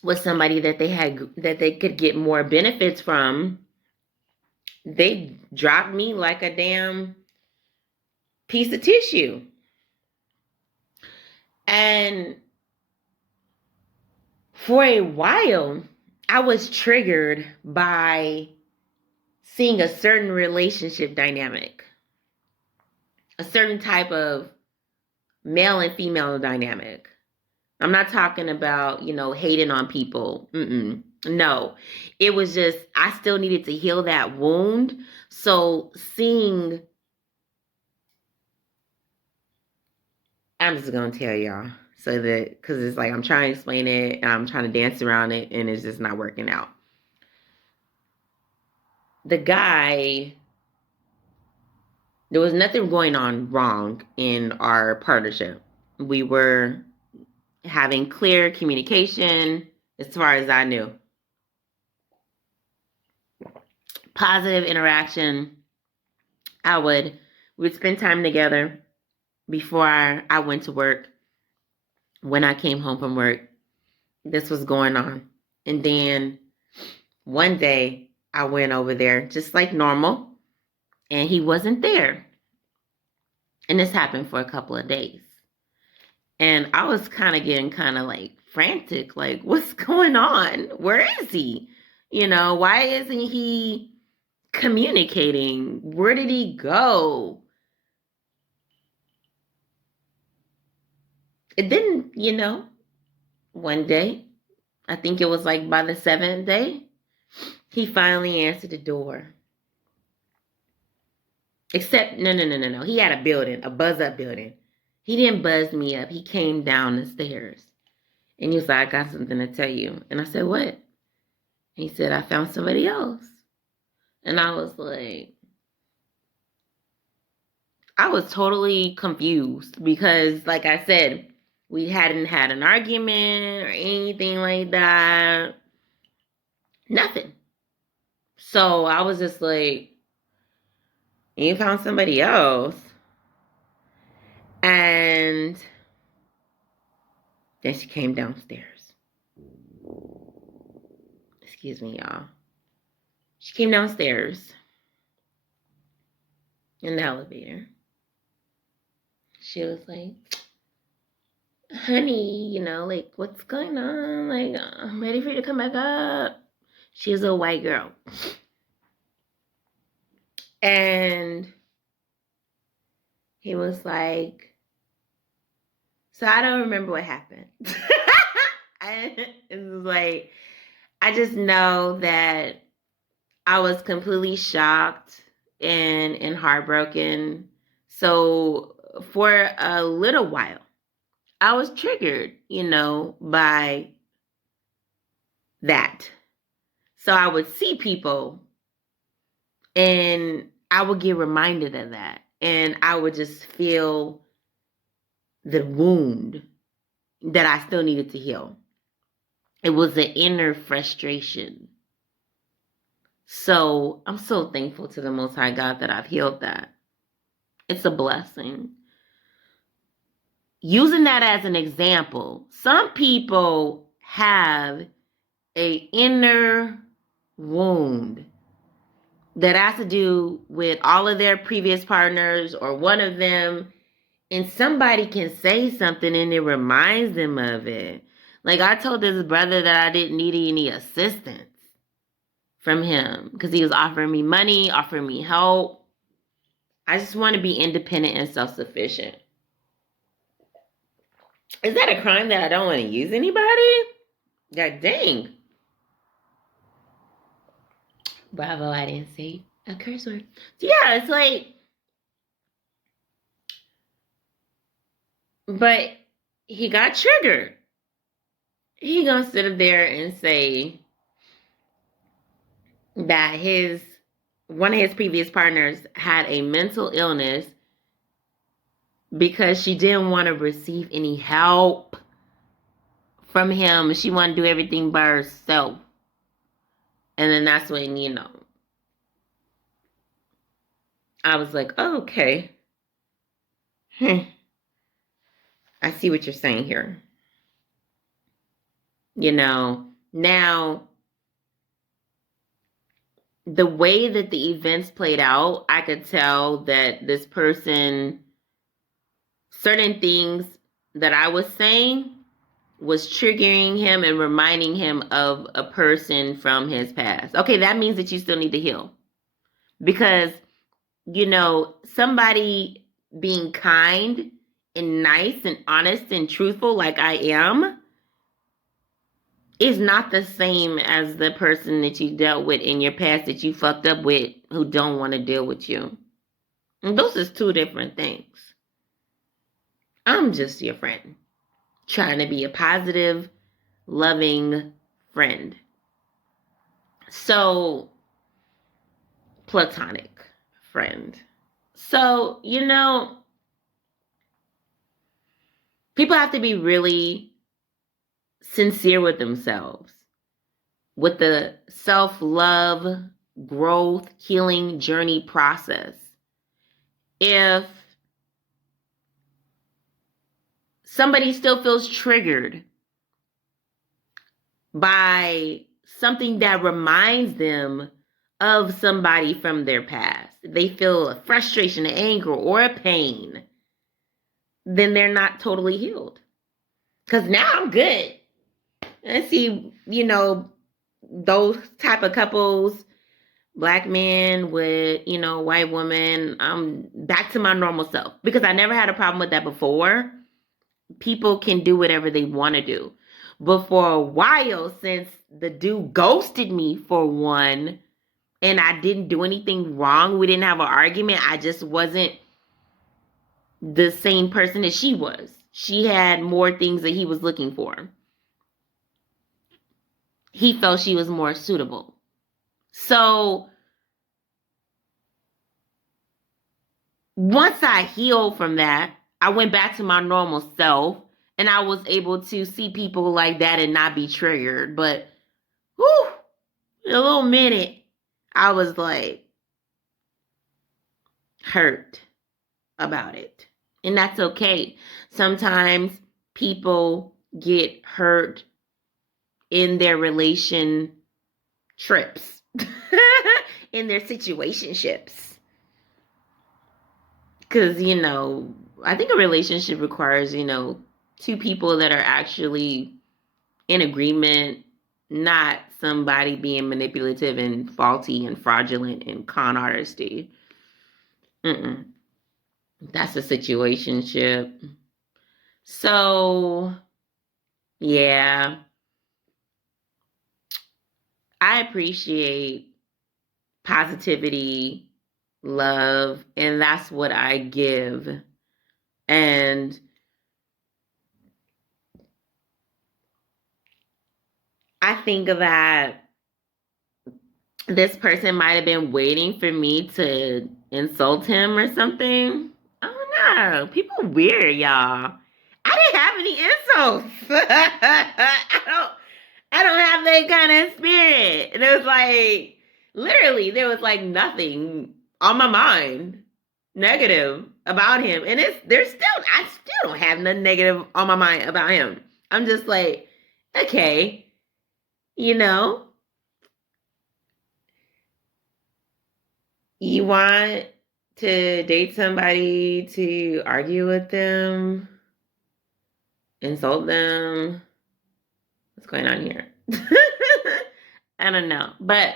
with somebody that they could get more benefits from, they dropped me like a damn piece of tissue. And for a while, I was triggered by seeing a certain relationship dynamic, a certain type of male and female dynamic. I'm not talking about, hating on people. No, it was just, I still needed to heal that wound. So I'm just going to tell y'all so that, because it's like I'm trying to explain it and I'm trying to dance around it and it's just not working out. The guy, there was nothing going on wrong in our partnership. We were having clear communication as far as I knew. Positive interaction. We'd spend time together before I went to work. When I came home from work, this was going on. And then one day I went over there just like normal, and he wasn't there. And this happened for a couple of days. And I was kind of getting like frantic, like, what's going on? Where is he? Why isn't he communicating? Where did he go? It didn't, one day, I think it was like by the 7th day, he finally answered the door. Except, no. He had a buzz up building. He didn't buzz me up. He came down the stairs. And he was like, I got something to tell you. And I said, what? And he said, I found somebody else. And I was like, I was totally confused because, like I said, we hadn't had an argument or anything like that. Nothing. So I was just like, you found somebody else. And then she came downstairs. Excuse me, y'all. She came downstairs in the elevator. She was like, honey, like, what's going on? Like, I'm ready for you to come back up. She was a white girl. And he was like, so I don't remember what happened. It was like, I just know that I was completely shocked and heartbroken. So for a little while, I was triggered, by that. So I would see people and I would get reminded of that. And I would just feel the wound that I still needed to heal. It was an inner frustration. So I'm so thankful to the Most High God that I've healed that. It's a blessing. Using that as an example, some people have an inner wound that has to do with all of their previous partners or one of them, and somebody can say something and it reminds them of it. Like I told this brother that I didn't need any assistance from him because he was offering me money, offering me help. I just want to be independent and self-sufficient. Is that a crime that I don't want to use anybody? God dang. Bravo, I didn't say a curse word. So yeah, it's like, but he got triggered. He gonna sit up there and say that one of his previous partners had a mental illness because she didn't want to receive any help from him. She wanted to do everything by herself. And then that's when, I was like, oh, okay. I see what you're saying here. Now, the way that the events played out, I could tell that this person, certain things that I was saying was triggering him and reminding him of a person from his past. Okay, that means that you still need to heal. Because, somebody being kind and nice and honest and truthful like I am is not the same as the person that you dealt with in your past that you fucked up with who don't want to deal with you. And those is two different things. I'm just your friend, trying to be a positive, loving friend. So, platonic friend. So, people have to be really sincere with themselves, with the self-love, growth, healing journey process. If somebody still feels triggered by something that reminds them of somebody from their past, they feel a frustration, an anger, or a pain, then they're not totally healed. Because now I'm good. I see, those type of couples, black men with, white women, I'm back to my normal self. Because I never had a problem with that before. People can do whatever they want to do. But for a while, since the dude ghosted me for one, and I didn't do anything wrong, we didn't have an argument, I just wasn't the same person that she was. She had more things that he was looking for. He felt she was more suitable. So once I healed from that, I went back to my normal self and I was able to see people like that and not be triggered. But whew, in a little minute, I was like hurt about it. And that's okay. Sometimes people get hurt in their relation trips, in their situationships. Because, I think a relationship requires, two people that are actually in agreement not somebody being manipulative and faulty and fraudulent and con artisty. That's a situationship. So, yeah, I appreciate positivity, love, and that's what I give. And I think that this person might have been waiting for me to insult him or something. I don't know. People weird, y'all. I didn't have any insults. I don't have that kind of spirit. And it was like literally there was like nothing on my mind negative about him. And I still don't have nothing negative on my mind about him. I'm just like, okay, you know, you want to date somebody to argue with them, insult them. What's going on here? I don't know. But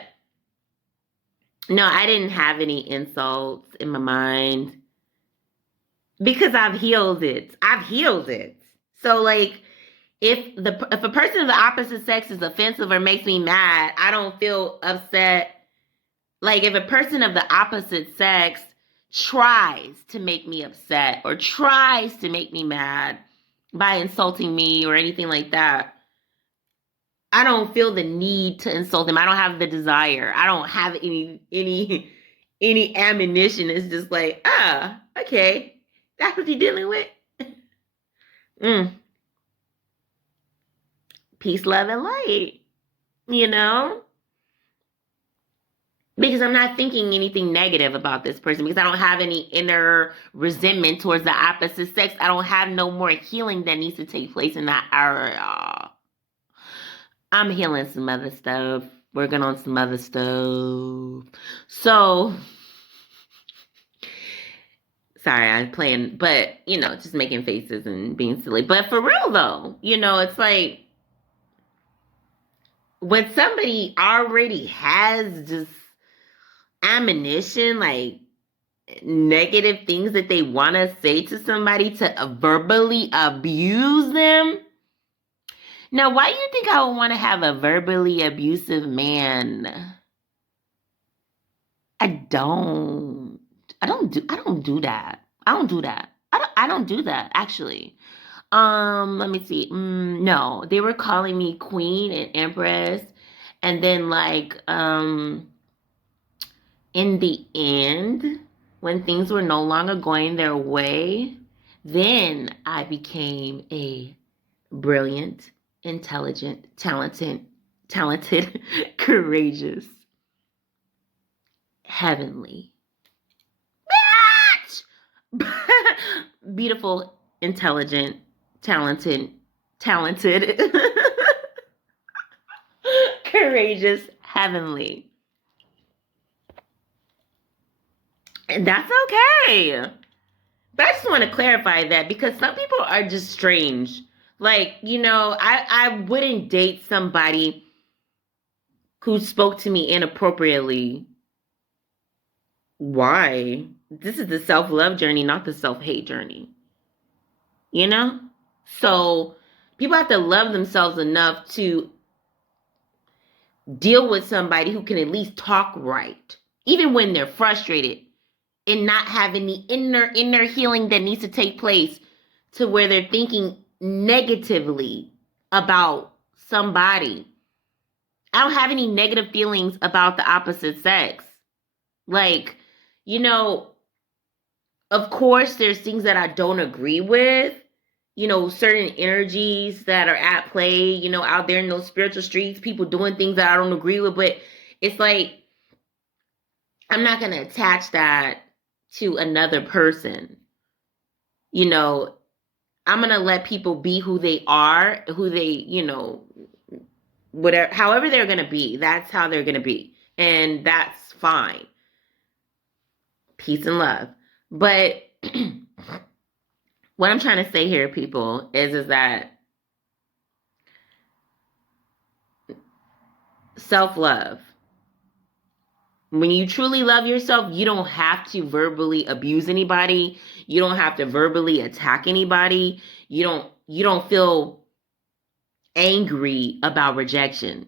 no, I didn't have any insults in my mind because I've healed it. I've healed it. So like if a person of the opposite sex is offensive or makes me mad, I don't feel upset. Like if a person of the opposite sex tries to make me upset or tries to make me mad by insulting me or anything like that, I don't feel the need to insult them. I don't have the desire. I don't have any ammunition. It's just like, okay, that's what you're dealing with. Mm. Peace, love, and light. You know, because I'm not thinking anything negative about this person because I don't have any inner resentment towards the opposite sex. I don't have no more healing that needs to take place in that area. I'm healing some other stuff, working on some other stuff. So, sorry, I'm playing, but, just making faces and being silly. But for real, though, it's like when somebody already has just ammunition, like negative things that they want to say to somebody to verbally abuse them. Now, why do you think I would want to have a verbally abusive man? I don't. I don't do that. I don't do that. I don't do that actually. Let me see. No, they were calling me queen and empress, and then in the end, when things were no longer going their way, then I became a brilliant, intelligent, talented, courageous, heavenly, beautiful, intelligent, talented, courageous, heavenly. And that's okay. But I just want to clarify that because some people are just strange. Like, I wouldn't date somebody who spoke to me inappropriately. Why? This is the self-love journey, not the self-hate journey. So people have to love themselves enough to deal with somebody who can at least talk right, even when they're frustrated and not having the inner healing that needs to take place to where they're thinking negatively about somebody. I don't have any negative feelings about the opposite sex. Like, of course, there's things that I don't agree with. Certain energies that are at play, out there in those spiritual streets, people doing things that I don't agree with. But it's like, I'm not going to attach that to another person. I'm going to let people be who they are, who they, whatever, however they're going to be. That's how they're going to be. And that's fine. Peace and love. But what I'm trying to say here, people, is that self-love. When you truly love yourself, you don't have to verbally abuse anybody. You don't have to verbally attack anybody. You don't feel angry about rejection.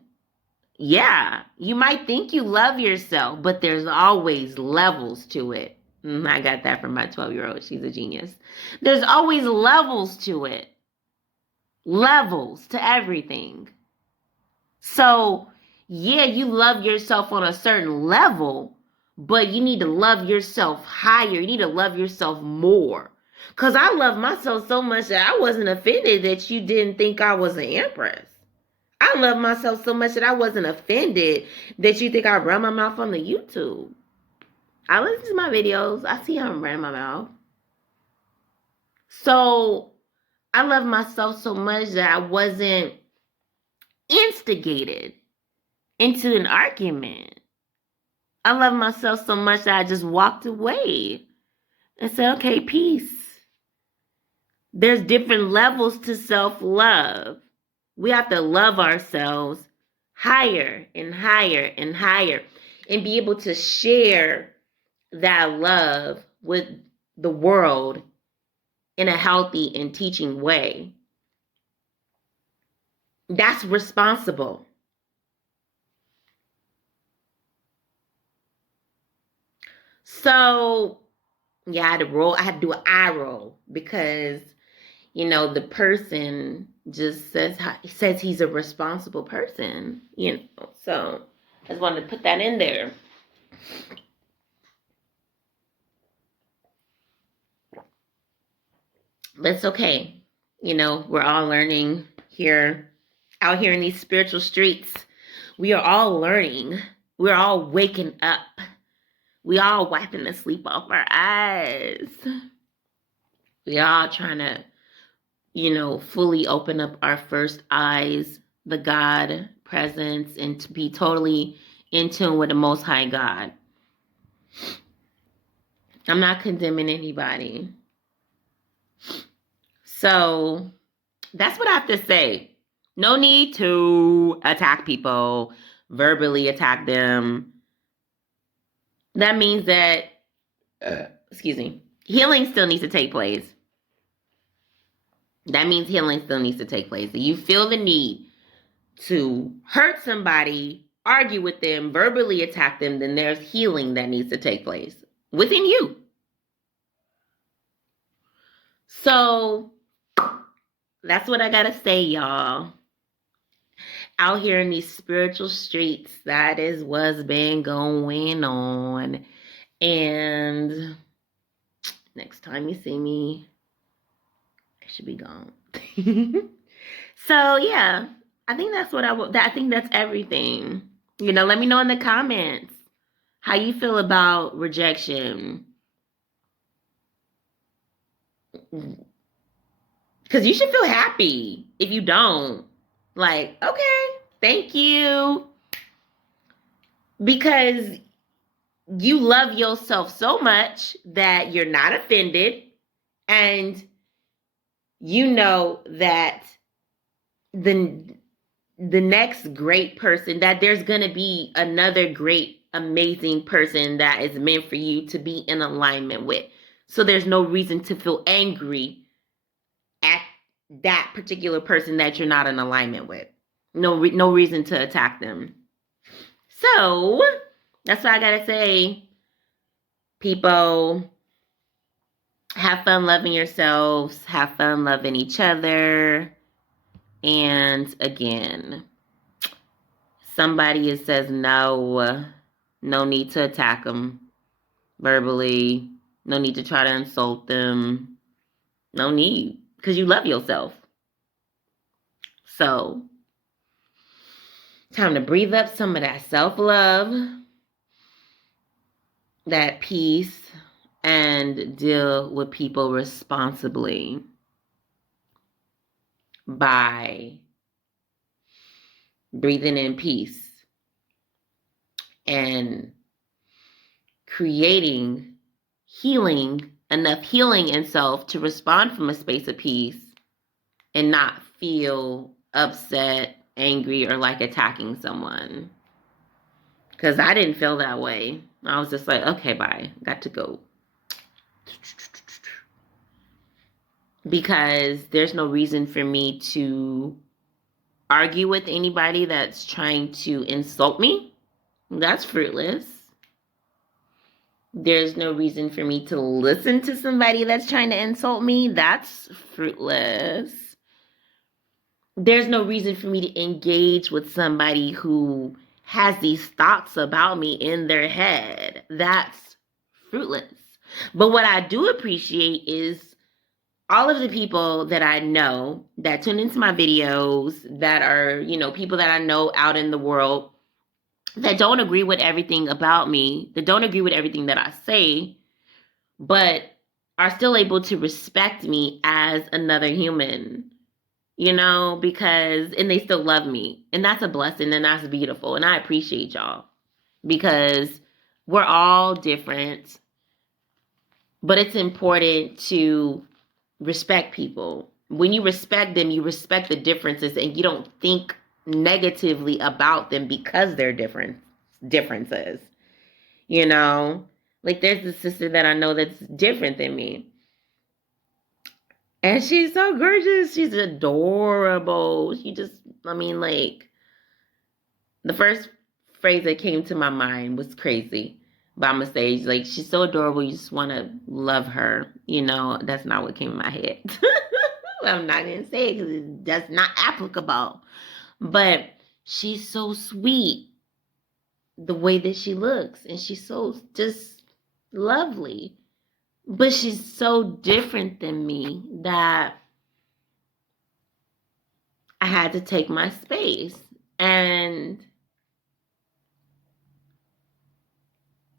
Yeah, you might think you love yourself, but there's always levels to it. I got that from my 12-year-old. She's a genius. There's always levels to it. Levels to everything. So, yeah, you love yourself on a certain level, but you need to love yourself higher. You need to love yourself more. Because I love myself so much that I wasn't offended that you didn't think I was an empress. I love myself so much that I wasn't offended that you think I run my mouth on the YouTube. I listen to my videos. I see how I'm running my mouth. So I love myself so much that I wasn't instigated into an argument. I love myself so much that I just walked away and said, okay, peace. There's different levels to self-love. We have to love ourselves higher and higher and higher and be able to share that love with the world in a healthy and teaching way. That's responsible. So, yeah, I had to do an eye roll because, the person just says he's a responsible person, So, I just wanted to put that in there. But it's okay. We're all learning here, out here in these spiritual streets. We are all learning. We're all waking up. We all wiping the sleep off our eyes. We all trying to, fully open up our first eyes, the God presence, and to be totally in tune with the Most High God. I'm not condemning anybody. So that's what I have to say. No need to attack people, verbally attack them. That means that, healing still needs to take place. That means healing still needs to take place. If you feel the need to hurt somebody, argue with them, verbally attack them, then there's healing that needs to take place within you. So that's what I gotta say, y'all. Out here in these spiritual streets, that is what's been going on. And next time you see me, I should be gone. So yeah, I think that's what I think that's everything. Let me know in the comments how you feel about rejection. Because you should feel happy if you don't. Like, okay, thank you. Because you love yourself so much that you're not offended. And you know that the next great person, that there's going to be another great, amazing person that is meant for you to be in alignment with. So there's no reason to feel angry at that particular person that you're not in alignment with. No reason to attack them. So that's what I gotta say. People, have fun loving yourselves. Have fun loving each other. And again, somebody says no need to attack them verbally. No need to try to insult them. No need, because you love yourself. So, time to breathe up some of that self-love, that peace, and deal with people responsibly by breathing in peace and creating enough healing in self to respond from a space of peace and not feel upset, angry, or like attacking someone. Because I didn't feel that way. I was just like, okay, bye. Got to go. Because there's no reason for me to argue with anybody that's trying to insult me. That's fruitless. There's no reason for me to listen to somebody that's trying to insult me. That's fruitless. There's no reason for me to engage with somebody who has these thoughts about me in their head. That's fruitless. But what I do appreciate is all of the people that I know that tune into my videos, that are, people that I know out in the world that don't agree with everything about me, that don't agree with everything that I say, but are still able to respect me as another human, and they still love me. And that's a blessing, and that's beautiful. And I appreciate y'all, because we're all different, but it's important to respect people. When you respect them, you respect the differences, and you don't think negatively about them because they're differences. Like there's a sister that I know that's different than me. And she's so gorgeous. She's adorable. Like, the first phrase that came to my mind was crazy. But I'm going to say, like, she's so adorable. You just want to love her. That's not what came in my head. I'm not going to say it because that's not applicable. But she's so sweet. The way that she looks. And she's so just lovely. But she's so different than me that I had to take my space. And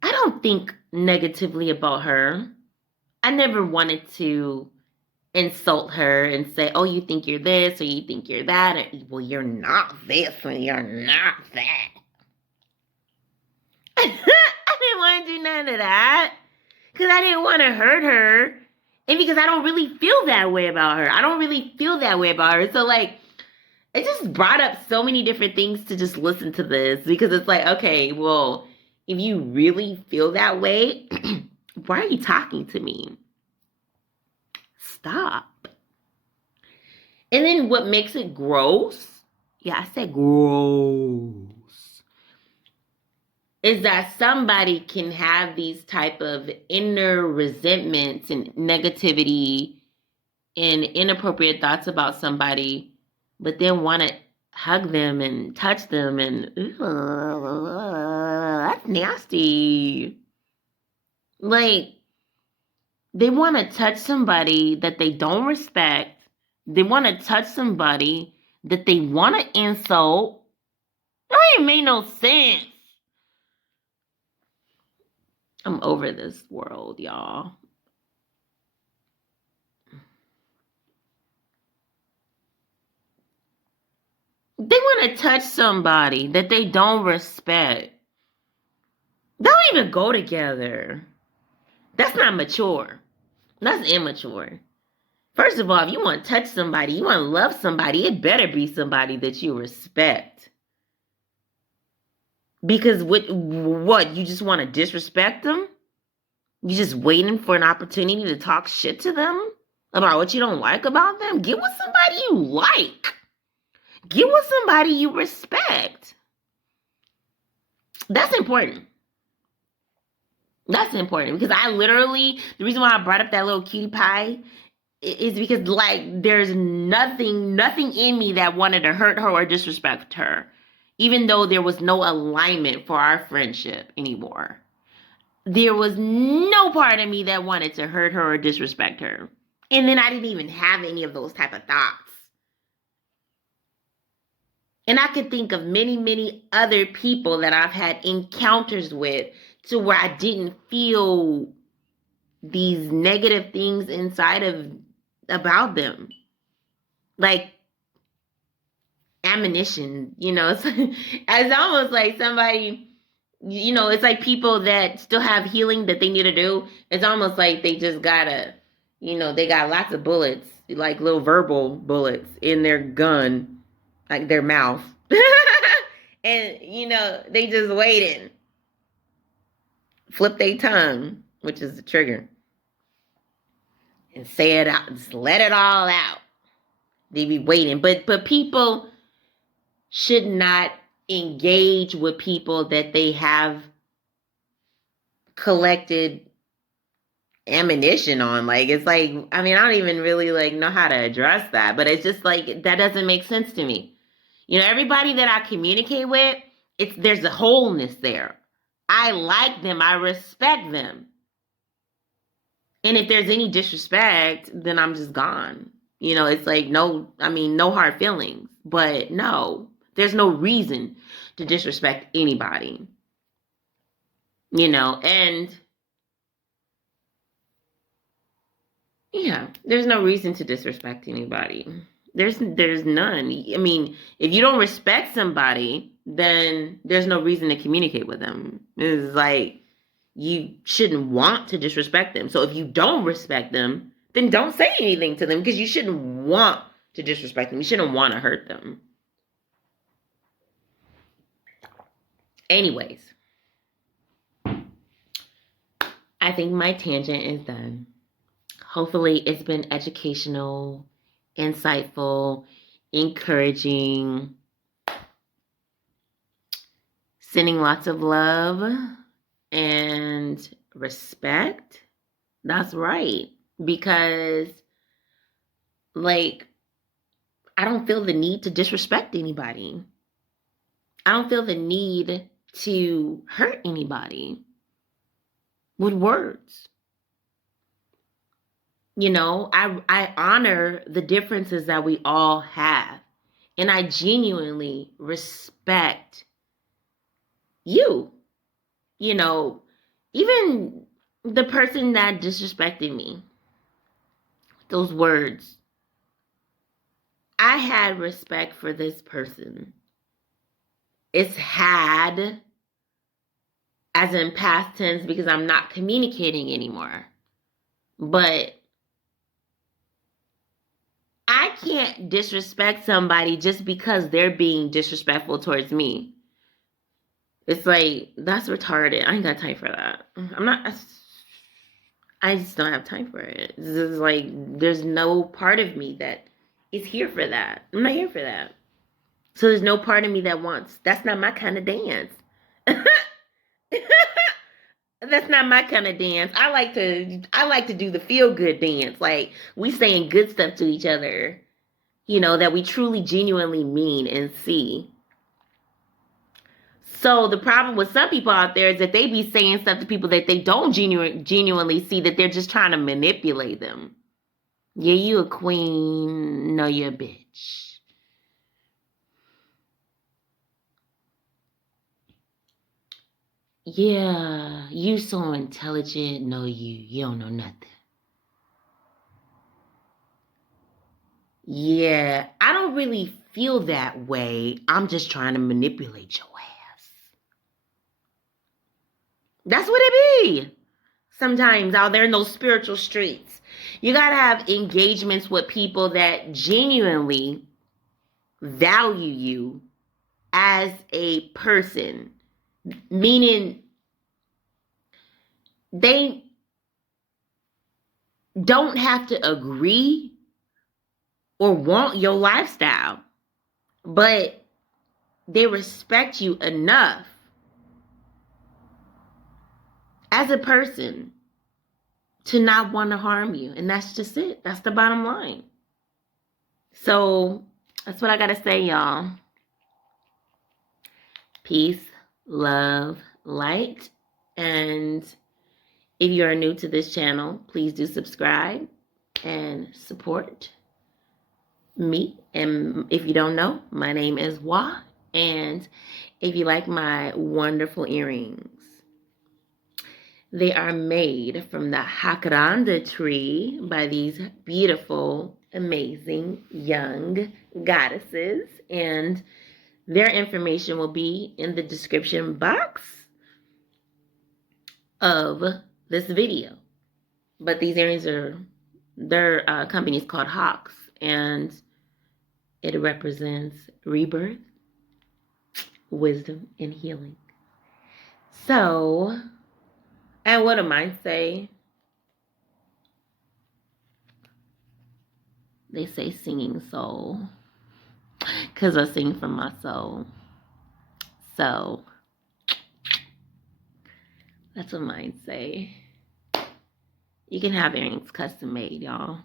I don't think negatively about her. I never wanted to insult her and say, oh, you think you're this or you think you're that. Or, well, you're not this and you're not that. I didn't want to do none of that. Because I didn't want to hurt her. And because I don't really feel that way about her. So, like, it just brought up so many different things to just listen to this. Because it's like, okay, well, if you really feel that way, why are you talking to me? Stop. And then what makes it gross, I said gross, is that somebody can have these type of inner resentments and negativity and inappropriate thoughts about somebody, but then want to hug them and touch them, and that's nasty. Like, they want to touch somebody that they don't respect. They want to touch somebody that they want to insult. That ain't make no sense. I'm over this world, y'all. They want to touch somebody that they don't respect. They don't even go together. That's not mature. That's immature. First of all, if you want to touch somebody, you want to love somebody, it better be somebody that you respect. Because what? You just want to disrespect them? You just waiting for an opportunity to talk shit to them about what you don't like about them? Get with somebody you like. Get with somebody you respect. That's important. That's important, because the reason why I brought up that little cutie pie is because, like, there's nothing in me that wanted to hurt her or disrespect her, even though there was no alignment for our friendship anymore. There was no part of me that wanted to hurt her or disrespect her. And then I didn't even have any of those type of thoughts. And I could think of many, many other people that I've had encounters with to where I didn't feel these negative things about them. Like ammunition, it's almost like somebody, it's like people that still have healing that they need to do. It's almost like they just gotta, they got lots of bullets, like little verbal bullets in their gun, like their mouth. And, they just waiting. flip their tongue, which is the trigger, and say it out. Just let it all out. They be waiting. But people should not engage with people that they have collected ammunition on. Like, it's like, I mean, I don't even really like know how to address that, but it's just like, that doesn't make sense to me. You know, everybody that I communicate with, there's a wholeness there. I like them. I respect them. And if there's any disrespect, then I'm just gone. You know, it's like, no hard feelings, but no, there's no reason to disrespect anybody. You know, and yeah, there's no reason to disrespect anybody. There's none. I mean, if you don't respect somebody, then there's no reason to communicate with them. It's like, you shouldn't want to disrespect them. So if you don't respect them, then don't say anything to them, because you shouldn't want to disrespect them. You shouldn't want to hurt them. Anyways, I think my tangent is done. Hopefully it's been educational, insightful, encouraging, sending lots of love and respect. That's right. Because, like, I don't feel the need to disrespect anybody. I don't feel the need to hurt anybody with words. You know, I honor the differences that we all have. And I genuinely respect you. You know, even the person that disrespected me, those words, I had respect for this person. It's had, as in past tense, because I'm not communicating anymore. But I can't disrespect somebody just because they're being disrespectful towards me. It's like, that's retarded. I ain't got time for that. I just don't have time for it. It's like, there's no part of me that is here for that. I'm not here for that. So there's no part of me that wants, that's not my kind of dance. That's not my kind of dance. I like to do the feel good dance. Like, we saying good stuff to each other, you know, that we truly genuinely mean and see. So the problem with some people out there is that they be saying stuff to people that they don't genuinely see, that they're just trying to manipulate them. Yeah, you a queen. No, you're a bitch. Yeah, you so intelligent. No, you don't know nothing. Yeah, I don't really feel that way. I'm just trying to manipulate your ass. That's what it be. Sometimes out there in those spiritual streets, you gotta have engagements with people that genuinely value you as a person. Meaning, they don't have to agree or want your lifestyle, but they respect you enough as a person to not want to harm you. And that's just it. That's the bottom line. So that's what I got to say, y'all. Peace, love, light. And if you are new to this channel, please do subscribe and support me. And if you don't know, my name is Wa. And if you like my wonderful earrings, they are made from the jacaranda tree by these beautiful, amazing young goddesses. And their information will be in the description box of this video. But these earrings their company is called Hawks, and it represents rebirth, wisdom, and healing. So And what do mine say? They say singing soul. Because I sing from my soul. So, that's what mine say. You can have earrings custom made, y'all.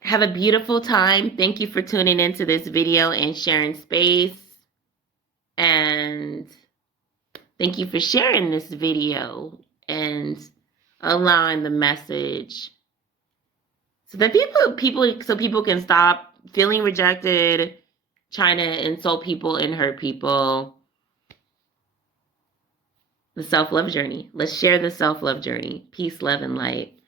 Have a beautiful time. Thank you for tuning into this video and sharing space. And thank you for sharing this video and allowing the message so that people can stop feeling rejected, trying to insult people and hurt people. The self-love journey. Let's share the self-love journey. Peace, love, and light.